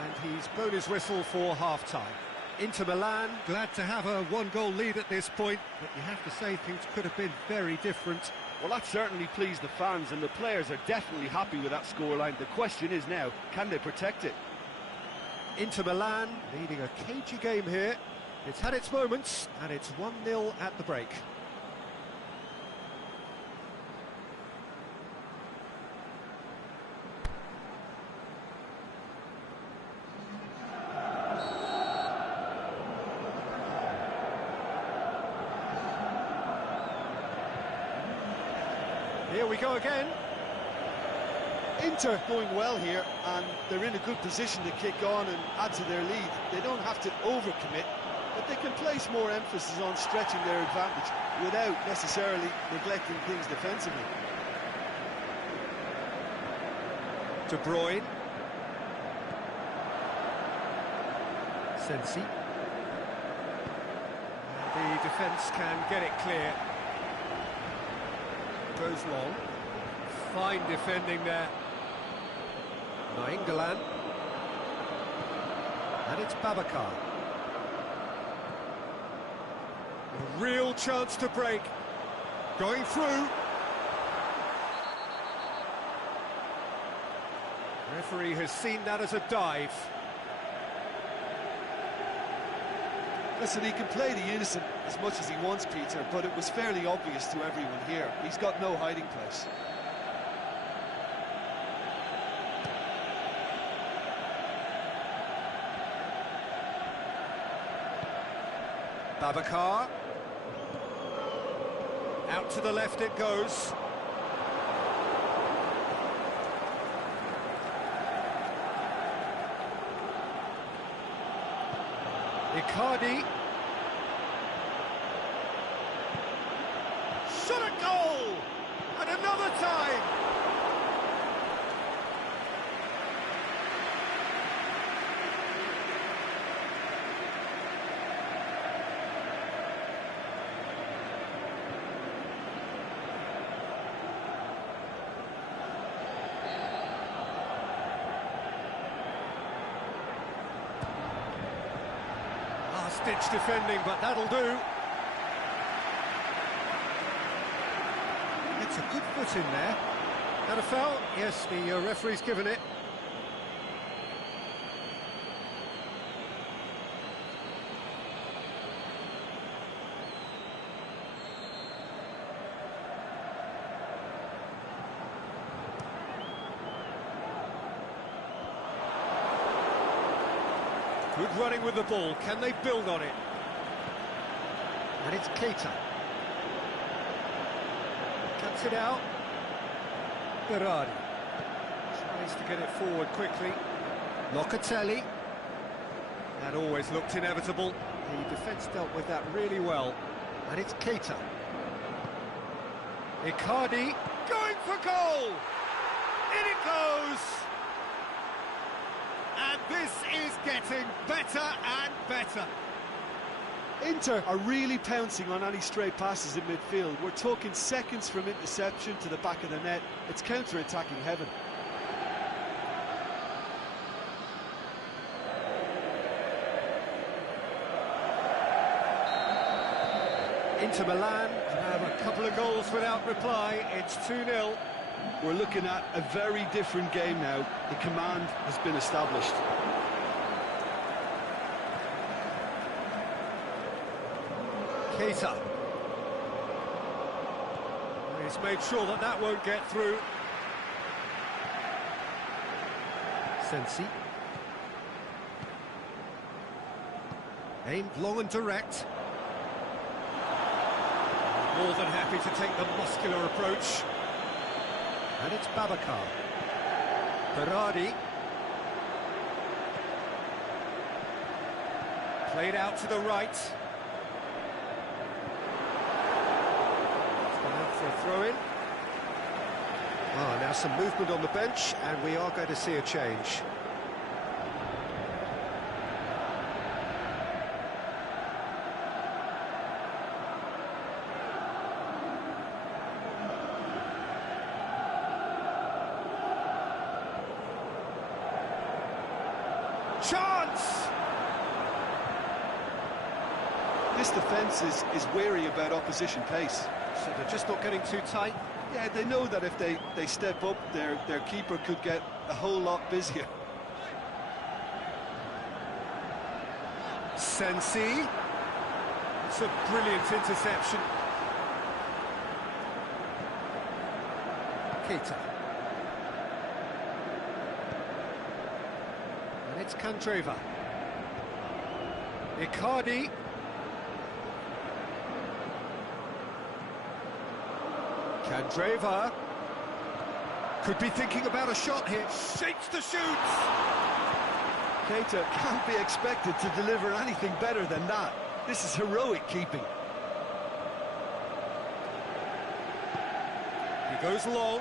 and he's blown his whistle for half-time. Inter Milan, glad to have a one-goal lead at this point, but you have to say things could have been very different. Well, that certainly pleased the fans, and the players are definitely happy with that scoreline. The question is now, can they protect it? Inter Milan leading a cagey game here. It's had its moments, and it's 1-0 at the break. Here we go again. Inter going well here, and they're in a good position to kick on and add to their lead. They don't have to overcommit, but they can place more emphasis on stretching their advantage without necessarily neglecting things defensively. De Bruyne. Sensi. And the defence can get it clear. Goes long. Fine defending there. Nainggolan. And it's Babacar. A real chance to break. Going through. Referee has seen that as a dive. Listen, he can play the innocent as much as he wants, Peter, but it was fairly obvious to everyone here. He's got no hiding place. Babacar. Out to the left it goes. Icardi. Shot a goal! And another time! Last-ditch defending, but that'll do. It's a good foot in there. And a foul? Yes, the referee's given it. Good running with the ball. Can they build on it? And it's Keita. Cuts it out. Berardi tries to get it forward quickly. Locatelli. That always looked inevitable. The defence dealt with that really well. And it's Keita. Icardi going for goal! In it goes! And this is getting better and better. Inter are really pouncing on any stray passes in midfield. We're talking seconds from interception to the back of the net. It's counter-attacking heaven. Inter Milan have a couple of goals without reply. It's 2-0. We're looking at a very different game now. The command has been established. Keita. He's made sure that that won't get through. Sensi. Aimed long and direct. More than happy to take the muscular approach. And it's Babacar. Berardi. Played out to the right. It's gone out for a throw-in. Now some movement on the bench, and we are going to see a change. chance! This defence is wary about opposition pace. So they're just not getting too tight. Yeah, they know that if they step up, their keeper could get a whole lot busier. Sensi. It's a brilliant interception. Keita. And it's Candreva. Icardi. Candreva. Could be thinking about a shot here. Shakes the shoots! Keita can't be expected to deliver anything better than that. This is heroic keeping. He goes long.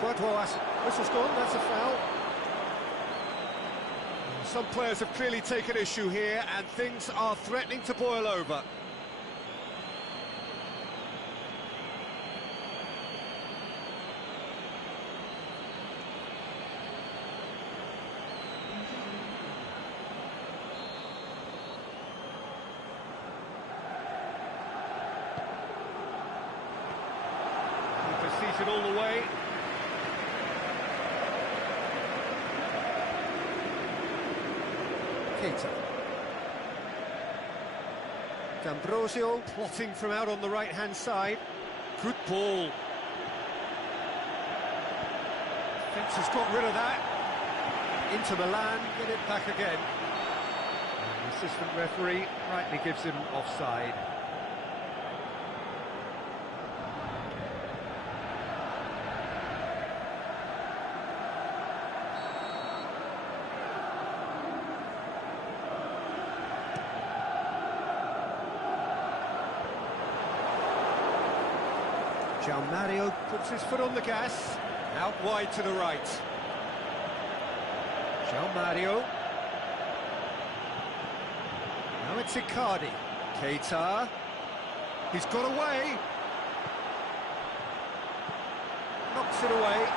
Quadroas, whistle's gone, that's a foul. Some players have clearly taken issue here, and things are threatening to boil over. It all the way. Keita. D'Ambrosio plotting from out on the right-hand side. Good ball. Defence has got rid of that. Into Milan, get it back again. And the assistant referee rightly gives him offside. Mario puts his foot on the gas, out wide to the right. Mario. Now it's Icardi. Keita. He's got away. Knocks it away.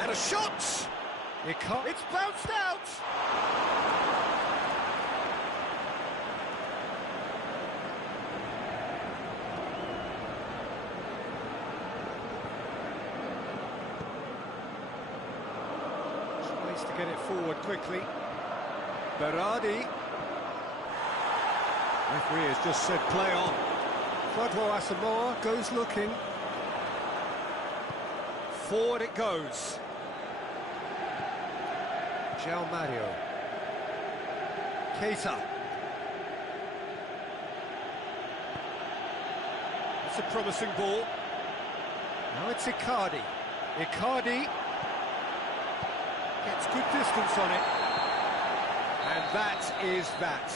And a shot! It's bounced out! To get it forward quickly. Berardi. Referee has just said play on. Quadro Asamoah goes looking. Forward it goes. João Mario. Keita. It's a promising ball. Now it's Icardi. Icardi. Gets good distance on it. And that is that.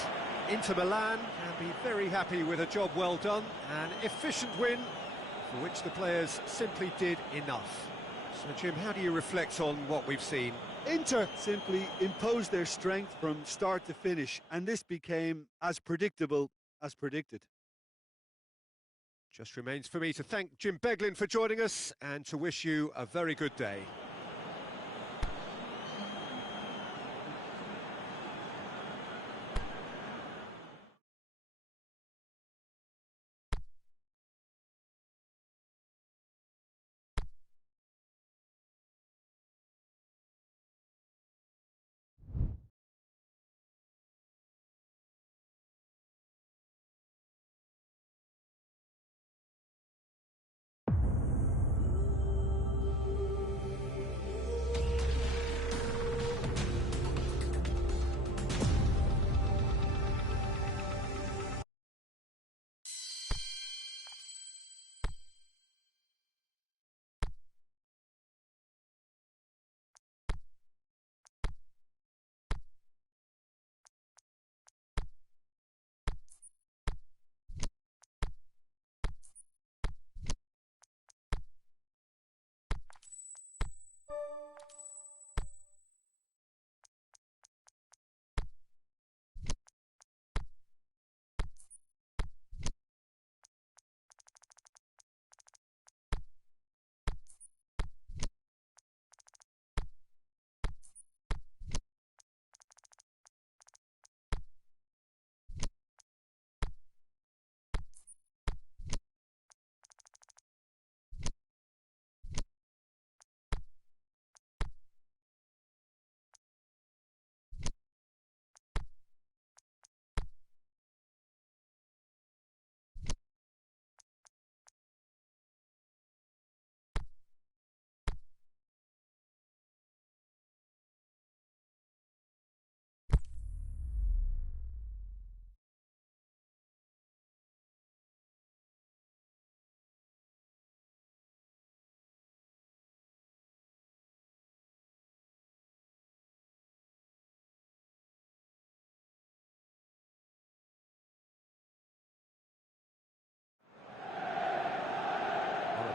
Inter Milan can be very happy with a job well done. An efficient win for which the players simply did enough. So, Jim, how do you reflect on what we've seen? Inter simply imposed their strength from start to finish, and this became as predictable as predicted. Just remains for me to thank Jim Beglin for joining us and to wish you a very good day.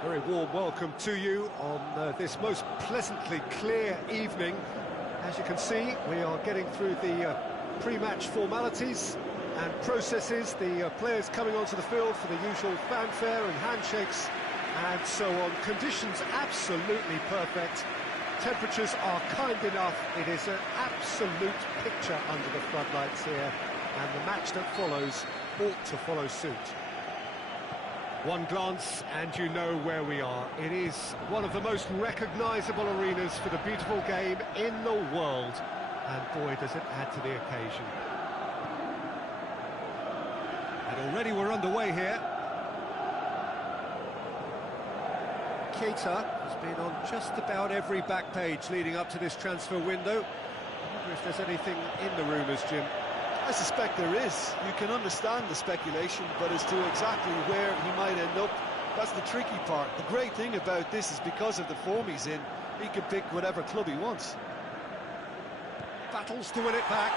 Very warm welcome to you on this most pleasantly clear evening. As you can see, we are getting through the pre-match formalities and processes, the players coming onto the field for the usual fanfare and handshakes and so on. Conditions absolutely perfect. Temperatures are kind enough. It is an absolute picture under the floodlights here, and the match that follows ought to follow suit. One glance and you know where we are. It is one of the most recognisable arenas for the beautiful game in the world, and boy does it add to the occasion. And already we're underway here. Keita has been on just about every back page leading up to this transfer window. I wonder if there's anything in the rumours, Jim. I suspect there is. You can understand the speculation, but as to exactly where he might end up, that's the tricky part. The great thing about this is because of the form he's in, he can pick whatever club he wants. Battles to win it back.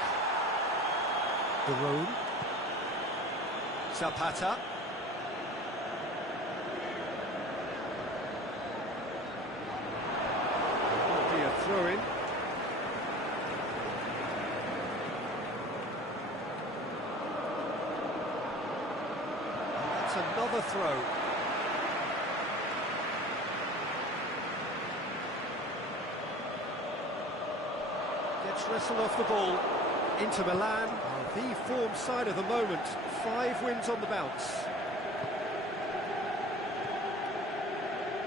The room. Zapata. Will be a throw-in. Another throw. Gets wrestled off the ball. Inter Milan are the form side of the moment. 5 wins on the bounce.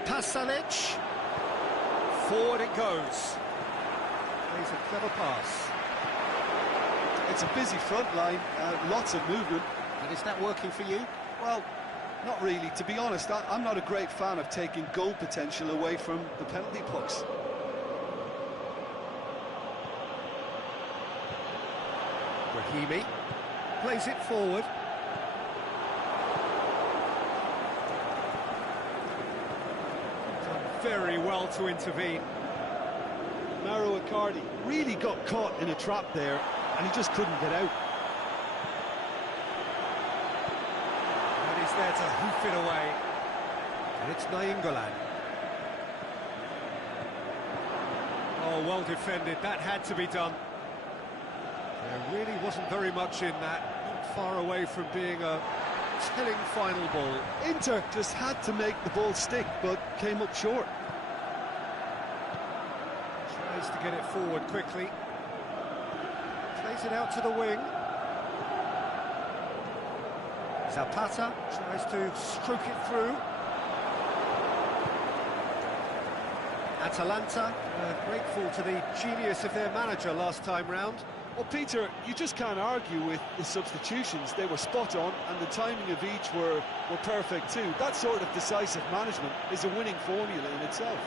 Pasalic. Forward it goes. Plays a clever pass. It's a busy front line, lots of movement. And is that working for you? Well, not really. To be honest, I'm not a great fan of taking goal potential away from the penalty box. Rahimi plays it forward. Done very well to intervene. Mauro Icardi really got caught in a trap there, and he just couldn't get out. There to hoof it away, and it's Nainggolan. Oh, well defended, that had to be done. There really wasn't very much in that, not far away from being a telling final ball. Inter just had to make the ball stick, but came up short. Tries to get it forward quickly. Plays it out to the wing. Zapata tries to stroke it through. Atalanta grateful to the genius of their manager last time round. Well, Peter, you just can't argue with the substitutions. They were spot on, and the timing of each were perfect too. That sort of decisive management is a winning formula in itself.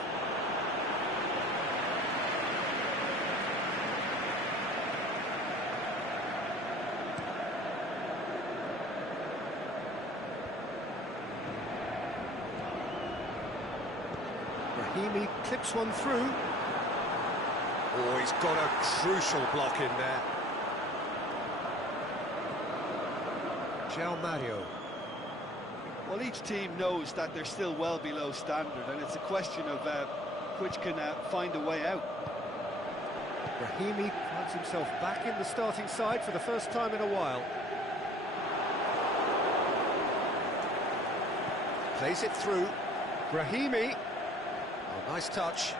Rahimi clips one through. Oh, he's got a crucial block in there. João Mario. Well, each team knows that they're still well below standard, and it's a question of which can find a way out. Rahimi finds himself back in the starting side for the first time in a while. Plays it through. Rahimi. Oh, nice touch.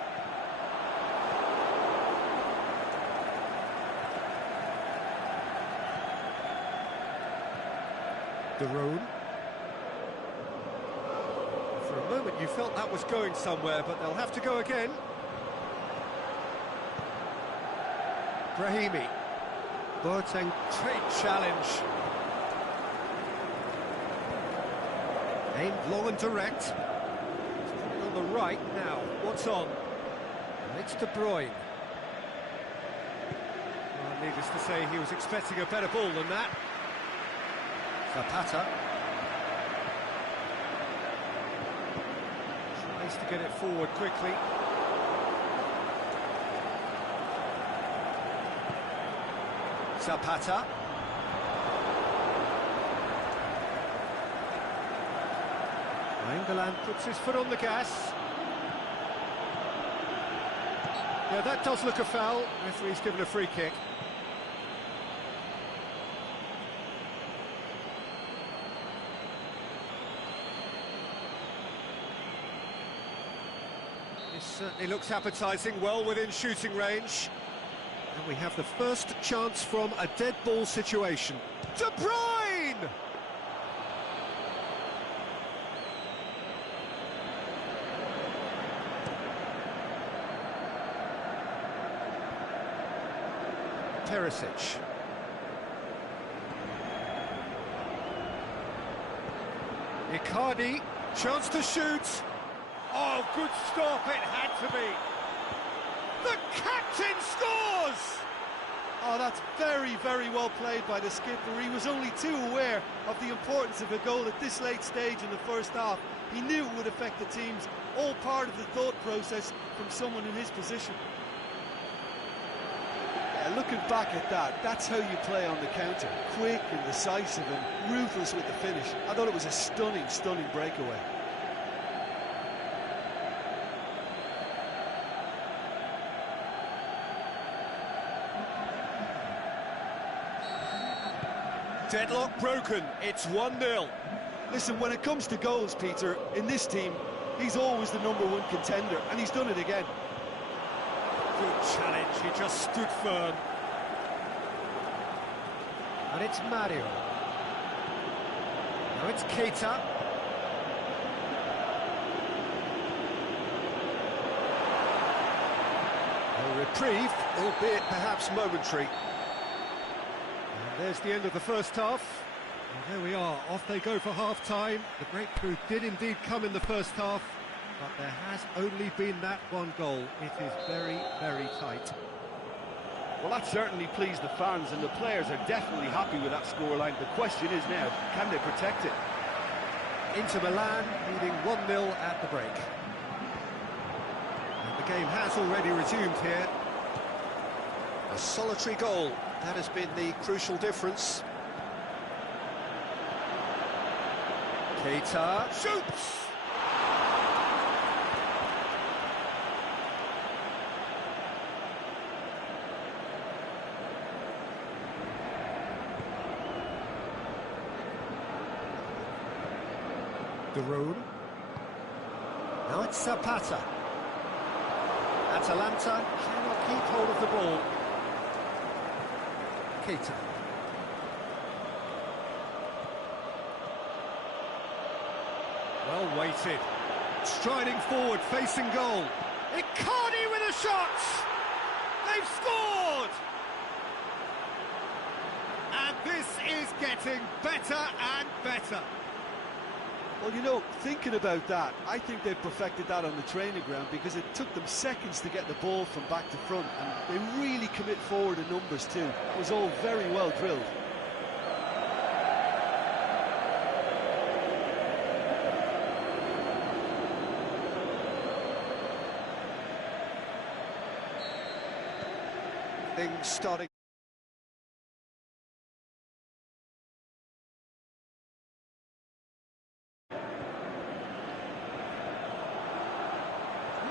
Daroon. For a moment you felt that was going somewhere, but they'll have to go again. Brahimi. Boateng, great challenge. Aimed long and direct. He's putting on the right now. What's on? And it's De Bruyne. Well, needless to say, he was expecting a better ball than that. Zapata. Tries to get it forward quickly. Zapata. England puts his foot on the gas. Yeah, that does look a foul. Referee's given a free kick. This certainly looks appetising, well within shooting range. And we have the first chance from a dead ball situation. De Bruyne! Perisic. Icardi, chance to shoot. Oh, good stop, it had to be. The captain scores! Oh, that's very, very well played by the skipper. He was only too aware of the importance of a goal at this late stage in the first half. He knew it would affect the teams, all part of the thought process from someone in his position. Yeah, looking back at that, that's how you play on the counter. Quick and decisive and ruthless with the finish. I thought it was a stunning, stunning breakaway. Deadlock broken, it's 1-0. Listen, when it comes to goals, Peter, in this team, he's always the #1 contender, and he's done it again. Good challenge, he just stood firm. And it's Mario. Now it's Keita. A reprieve, albeit perhaps momentary. And there's the end of the first half. And there we are, off they go for half-time. The breakthrough did indeed come in the first half, but there has only been that one goal. It is very, very tight. Well, that certainly pleased the fans, and the players are definitely happy with that scoreline. The question is now, can they protect it? Inter Milan leading 1-0 at the break. And the game has already resumed here. A solitary goal, that has been the crucial difference. Keita shoots! De Roon. Now it's Zapata. Atalanta cannot keep hold of the ball. Keita. Well weighted. Striding forward, facing goal. Icardi with a shot! They've scored! And this is getting better and better. Well, you know, thinking about that, I think they've perfected that on the training ground, because it took them seconds to get the ball from back to front, and they really commit forward in numbers too. It was all very well drilled. Things starting.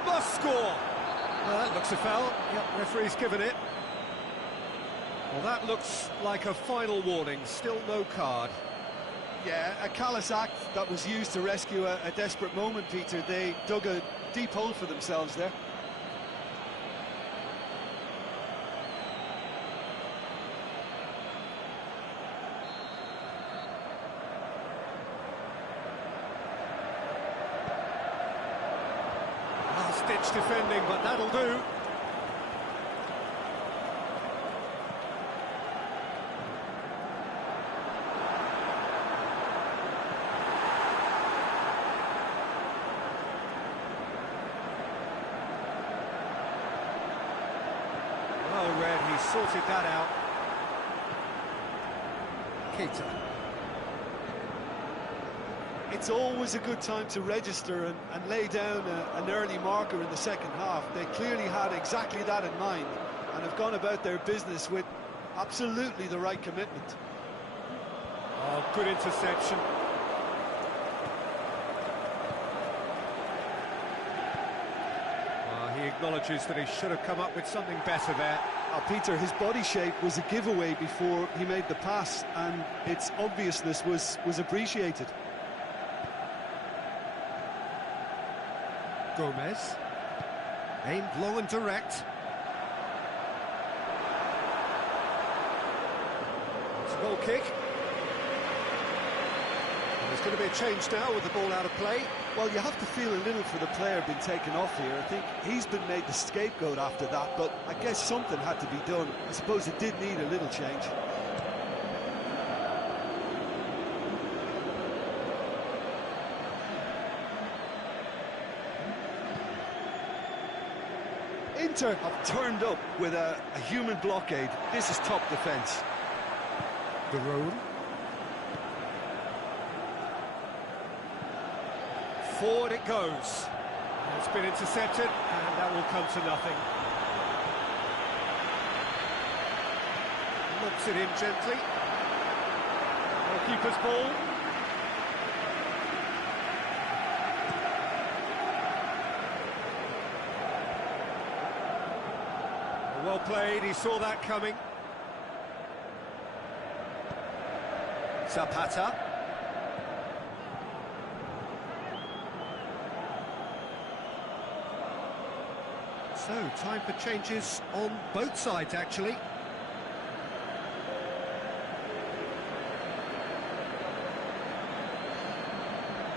Must score! Well, that looks a foul. Yep, referee's given it. Well, that looks like a final warning. Still no card. Yeah, a callous act that was used to rescue a desperate moment, Peter. They dug a deep hole for themselves there. Last-ditch defending, but that'll do. Well read, he sorted that out. Keita. It's always a good time to register and lay down an early marker in the second half. They clearly had exactly that in mind and have gone about their business with absolutely the right commitment. Oh, good interception. acknowledges that he should have come up with something better there. Peter, his body shape was a giveaway before he made the pass, and its obviousness was appreciated. Gomez, aimed low and direct. It's a goal kick. And there's going to be a change now with the ball out of play. Well, you have to feel a little for the player being taken off here. I think he's been made the scapegoat after that, but I guess something had to be done. I suppose it did need a little change. Inter have turned up with a human blockade. This is top defence. The road. Forward it goes. It's been intercepted, and that will come to nothing. Looks it in gently. Goalkeeper's ball. Well played, he saw that coming. Zapata. So, time for changes on both sides, actually.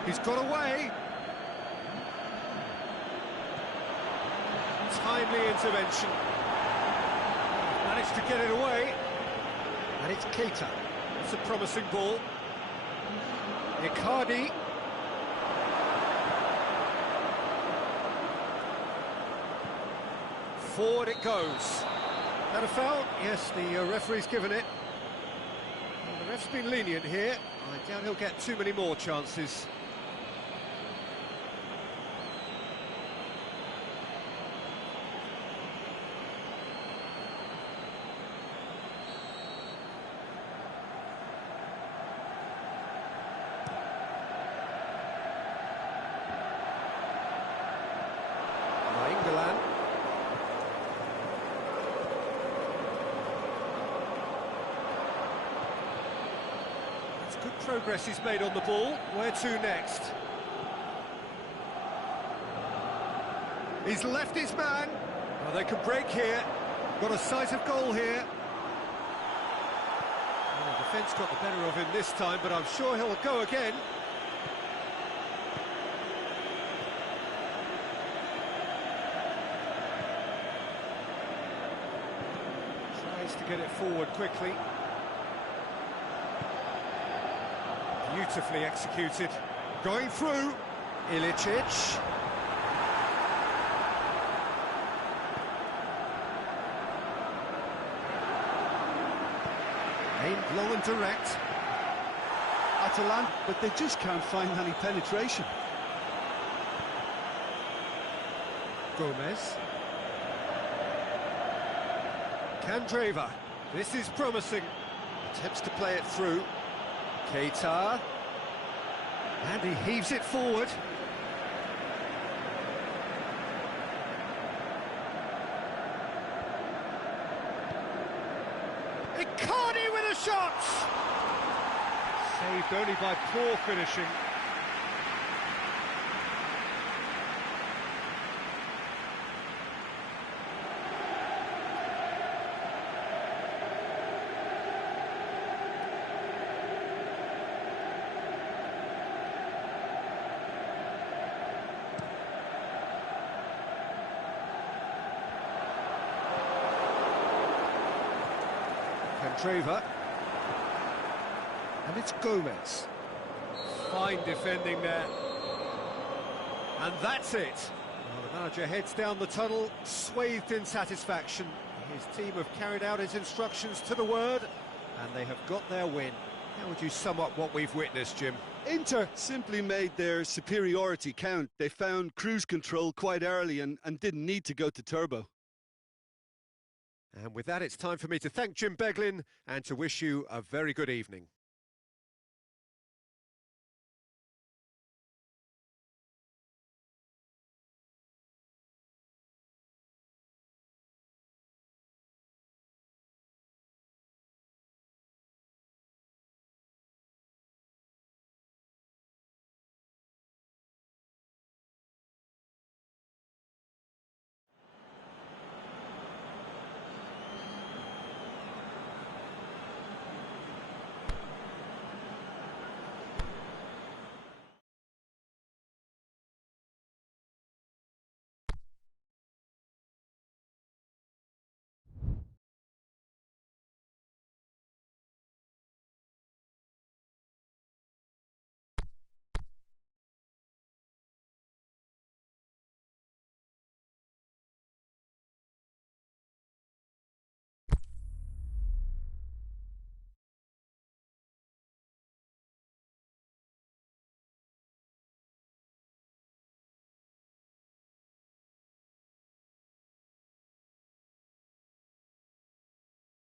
He's got away. Timely intervention. Managed to get it away. And it's Keita. It's a promising ball. Icardi. Forward it goes. That a foul? Yes, the referee's given it. Well, the ref's been lenient here. I doubt he'll get too many more chances. England. It's good progress he's made on the ball. Where to next? He's left his man. Well, they can break here. Got a sight of goal here. Well, the defence got the better of him this time, but I'm sure he'll go again. To get it forward quickly. Beautifully executed. Going through. Ilicic. Aimed low and direct. Atalanta, but they just can't find any penetration. Gomez. Candreva, this is promising. Attempts to play it through. Keita. And he heaves it forward. Icardi with a shot! Saved only by poor finishing. Candreva. And it's Gomez. Fine defending there. And that's it. Well, the manager heads down the tunnel, swathed in satisfaction. His team have carried out his instructions to the word, and they have got their win. How would you sum up what we've witnessed, Jim? Inter simply made their superiority count. They found cruise control quite early and didn't need to go to turbo. And with that, it's time for me to thank Jim Beglin and to wish you a very good evening.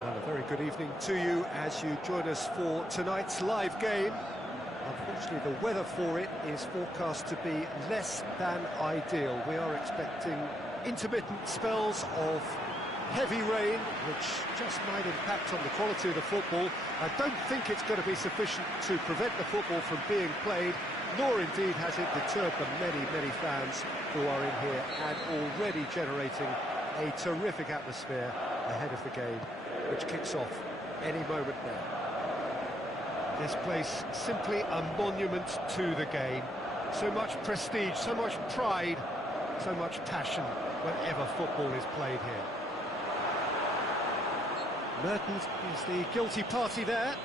And a very good evening to you as you join us for tonight's live game. Unfortunately, the weather for it is forecast to be less than ideal. We are expecting intermittent spells of heavy rain, which just might impact on the quality of the football. I don't think it's going to be sufficient to prevent the football from being played, nor indeed has it deterred the many, many fans who are in here and already generating a terrific atmosphere ahead of the game, which kicks off any moment now. This place simply a monument to the game. So much prestige, so much pride, so much passion whenever football is played here. Mertens is the guilty party there.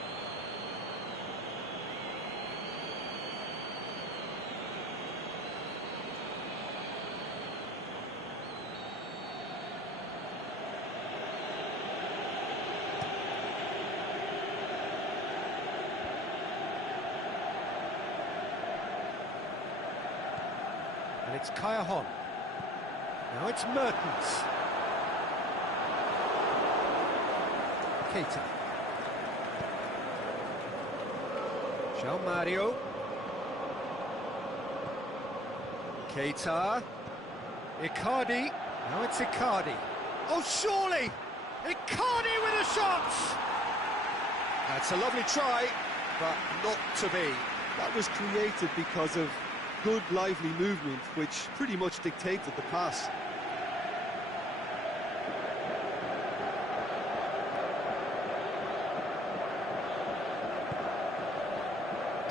And it's Kaya. Now it's Mertens. Keita. João Mario. Keita. Icardi. Now it's Icardi. Oh, surely! Icardi with a shot! That's a lovely try, but not to be. That was created because of good, lively movement, which pretty much dictated the pass.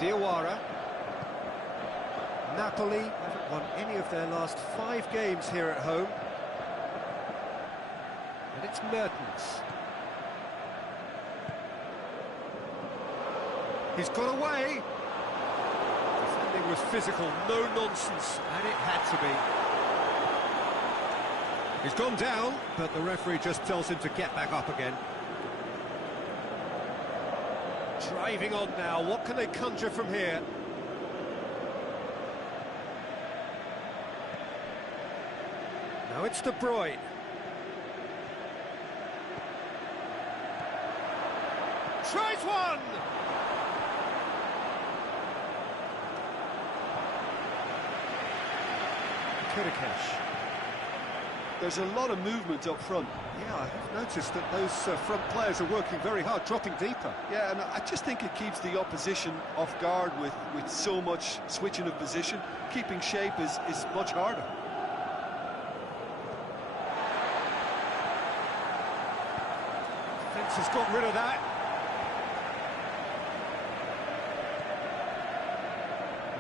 Diawara. Napoli haven't won any of their last 5 games here at home. And it's Mertens. He's got away. Defending was physical, no nonsense, and it had to be. He's gone down, but the referee just tells him to get back up again. Driving on now, what can they conjure from here? Now it's De Bruyne. Tries one! Kirikesh. There's a lot of movement up front. Yeah, I have noticed that those front players are working very hard, dropping deeper. Yeah, and I just think it keeps the opposition off guard with so much switching of position. Keeping shape is much harder. Defence has got rid of that.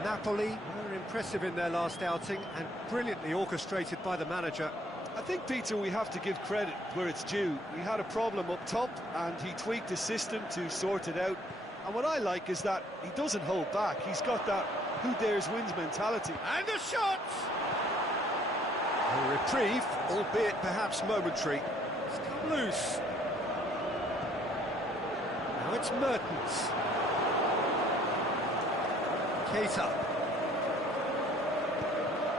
Napoli were impressive in their last outing and brilliantly orchestrated by the manager. I think, Peter, we have to give credit where it's due. We had a problem up top and he tweaked his system to sort it out. And what I like is that he doesn't hold back. He's got that who dares wins mentality. And a shot! A reprieve, albeit perhaps momentary. It's come loose. Now it's Mertens. Keita.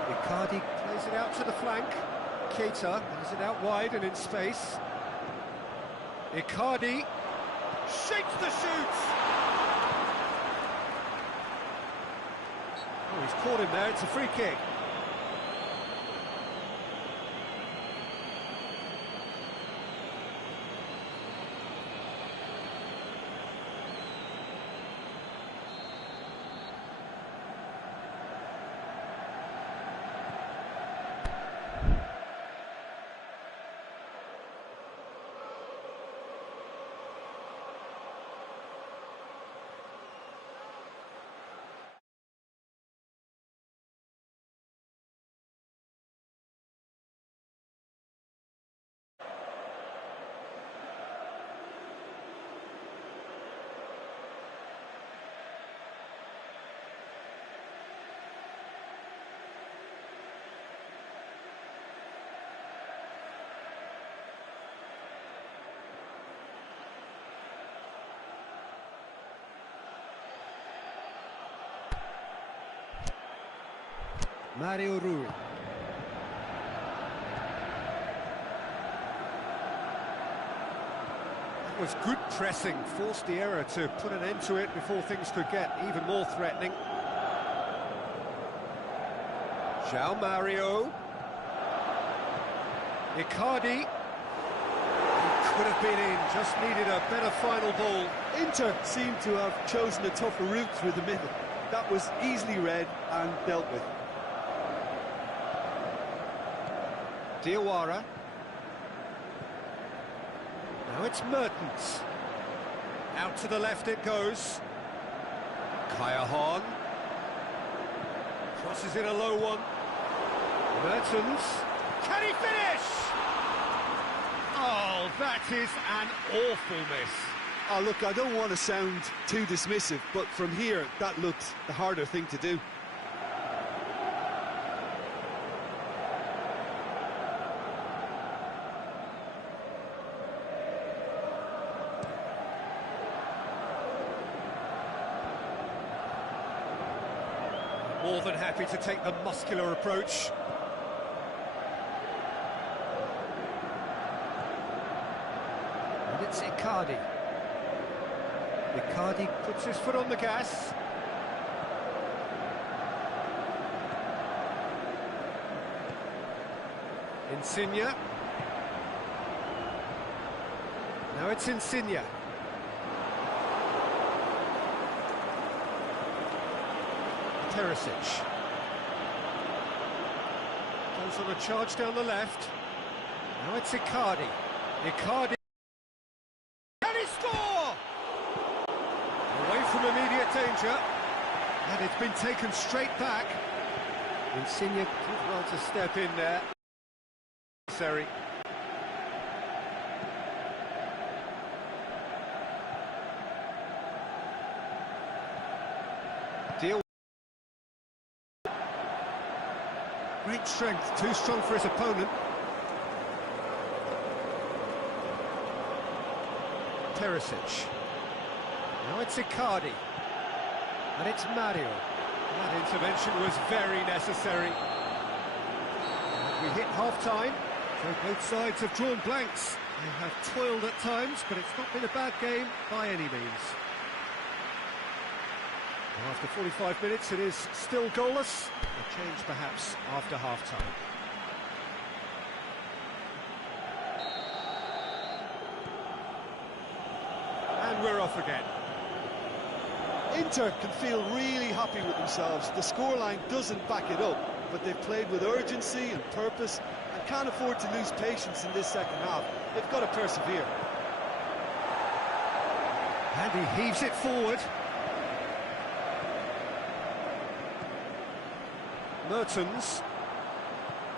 Icardi plays it out to the flank. Keita has it out wide and in space. Icardi shakes the shoot. Oh, he's caught him there. It's a free kick. Mario Rui. That was good pressing, forced the error to put an end to it before things could get even more threatening. João Mario. Icardi. He could have been in, just needed a better final ball. Inter seemed to have chosen a tougher route through the middle. That was easily read and dealt with. Diawara. Now it's Mertens. Out to the left it goes. Kaya Hahn. Crosses in a low one. Mertens. Can he finish? Oh, that is an awful miss. Oh, look, I don't want to sound too dismissive, but from here, that looked the harder thing to do. More than happy to take the muscular approach. And it's Icardi. Icardi puts his foot on the gas. Insigne. Now it's Insigne. Perisic. Goes on a charge down the left. Now it's Icardi. Icardi. Can he score? Away from immediate danger. And it's been taken straight back. Insigne did well to step in there. Necessary. Deal. Great strength, too strong for his opponent. Perisic. Now it's Icardi. And it's Mario. That intervention was very necessary. And we hit half-time, so both sides have drawn blanks. They have toiled at times, but it's not been a bad game by any means. After 45 minutes, it is still goalless. A change, perhaps, after half-time. And we're off again. Inter can feel really happy with themselves. The scoreline doesn't back it up, but they've played with urgency and purpose and can't afford to lose patience in this second half. They've got to persevere. And he heaves it forward. Mertens.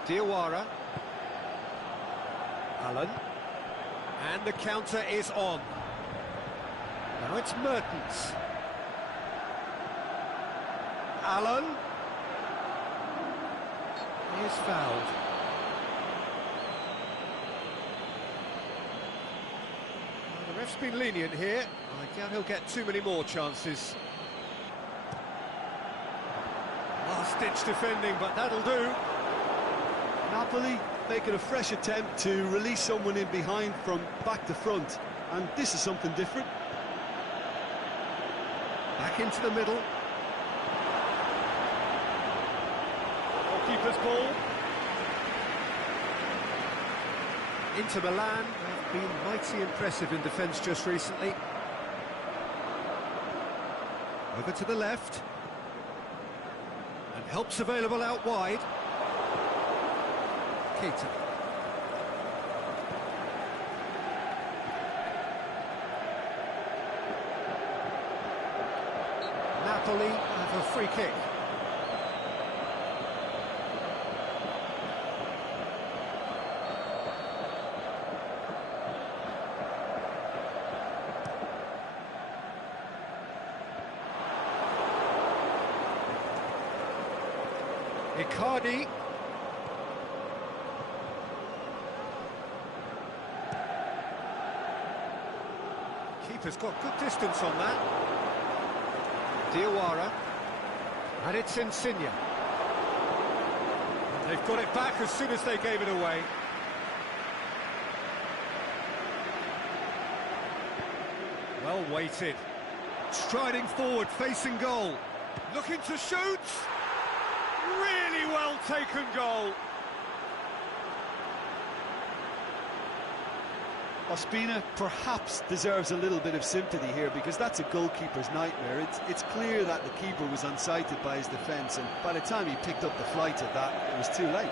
Diawara. Allen. And the counter is on. Now it's Mertens. Allen. He is fouled. Well, the ref's been lenient here. I doubt he'll get too many more chances. Last-ditch defending, but that'll do. Napoli making a fresh attempt to release someone in behind from back to front, and this is something different. Back into the middle. Keeper's ball. Inter Milan have been mighty impressive in defence just recently. Over to the left. And help's available out wide. Keita. Napoli have a free kick. Icardi. Keeper's got good distance on that. Diawara. And it's Insigne. They've got it back as soon as they gave it away. Well weighted. Striding forward, facing goal. Looking to shoot. Really well taken goal. Ospina perhaps deserves a little bit of sympathy here, because that's a goalkeeper's nightmare. It's clear that the keeper was unsighted by his defence, and by the time he picked up the flight of that, it was too late.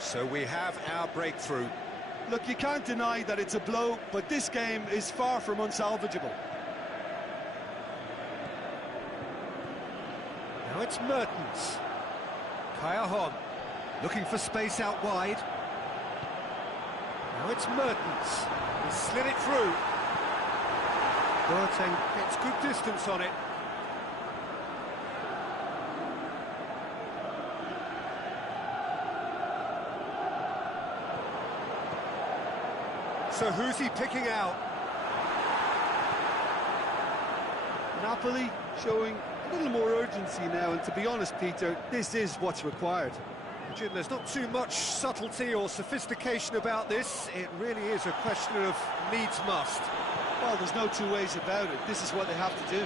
So we have our breakthrough. Look, you can't deny that it's a blow, but this game is far from unsalvageable. Now it's Mertens. Kaya looking for space out wide. Now it's Mertens. He slid it through. Boateng gets good distance on it. So who's he picking out? Napoli showing a little more urgency now, and to be honest, Peter, this is what's required. Jim, there's not too much subtlety or sophistication about this. It really is a question of needs must. Well, there's no two ways about it. This is what they have to do.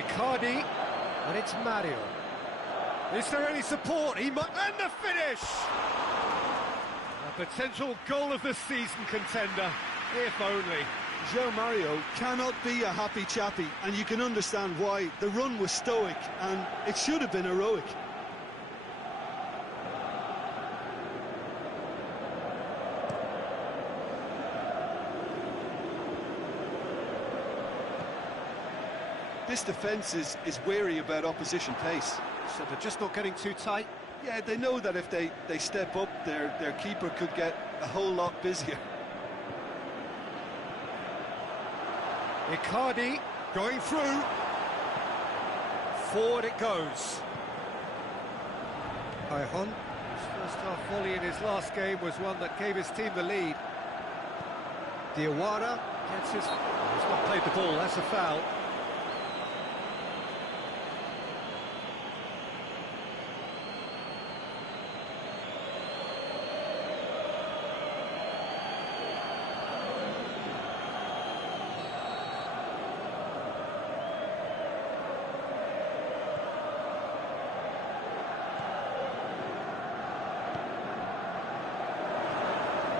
Icardi, and it's Mario. Is there any support? He might... And the finish! A potential goal of the season contender, if only. João Mario cannot be a happy chappy, and you can understand why. The run was stoic, and it should have been heroic. This defence is wary about opposition pace. So they're just not getting too tight? Yeah, they know that if they step up, their keeper could get a whole lot busier. Icardi going through. Forward it goes. His first half volley in his last game was one that gave his team the lead. Diawara gets his... He's not played the ball, that's a foul.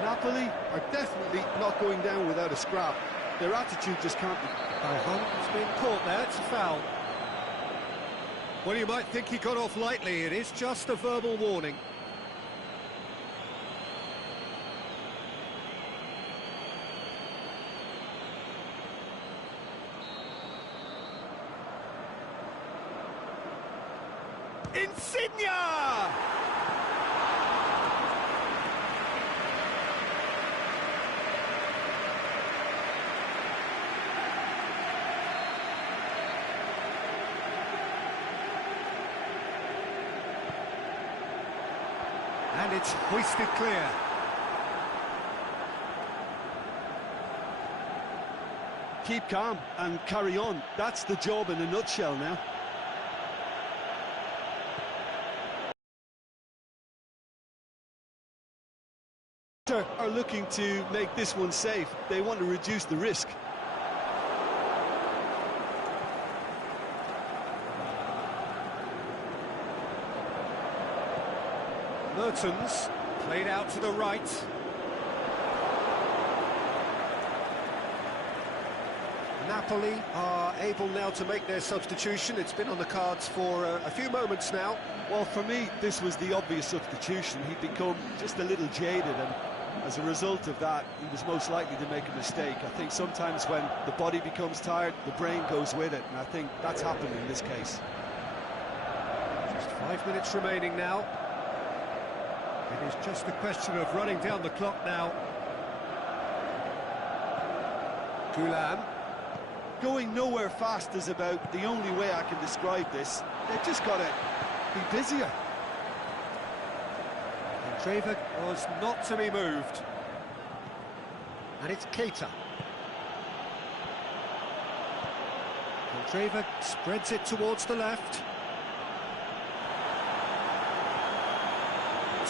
Napoli are definitely not going down without a scrap. Their attitude just can't be. He's been caught there, it's a foul. Well, you might think he got off lightly, it is just a verbal warning. Insigne! And it's hoisted clear. Keep calm and carry on. That's the job in a nutshell now. Are looking to make this one safe. They want to reduce the risk. Mertens played out to the right. Napoli are able now to make their substitution. It's been on the cards for a few moments now. Well, for me, this was the obvious substitution. He'd become just a little jaded, and As a result of that, he was most likely to make a mistake. I think sometimes when the body becomes tired, the brain goes with it, and I think that's happened in this case. Just 5 minutes remaining now. It is just a question of running down the clock now. Gulam. Going nowhere fast is about the only way I can describe this. They've just got to be busier. Trevoh was not to be moved. And it's Keita. Trevoh spreads it towards the left.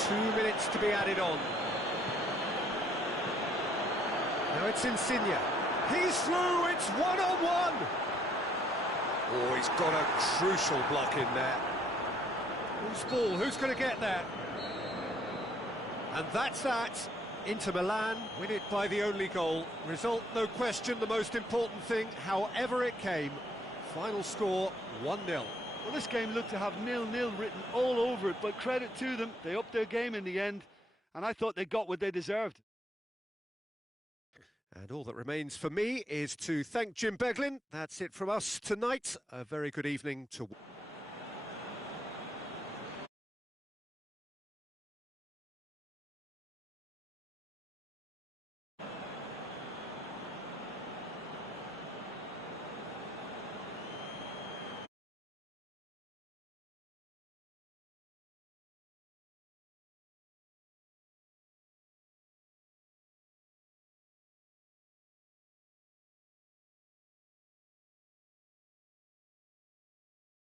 2 minutes to be added on. Now it's Insigne. He's through, it's one-on-one! Oh, he's got a crucial block in there. Who's ball? Who's going to get there? And that's that. Inter Milan win it by the only goal. Result, no question, the most important thing, however it came. Final score, 1-0. Well, this game looked to have 0-0 written all over it, but credit to them, they upped their game in the end, and I thought they got what they deserved. And all that remains for me is to thank Jim Beglin. That's it from us tonight. A very good evening to...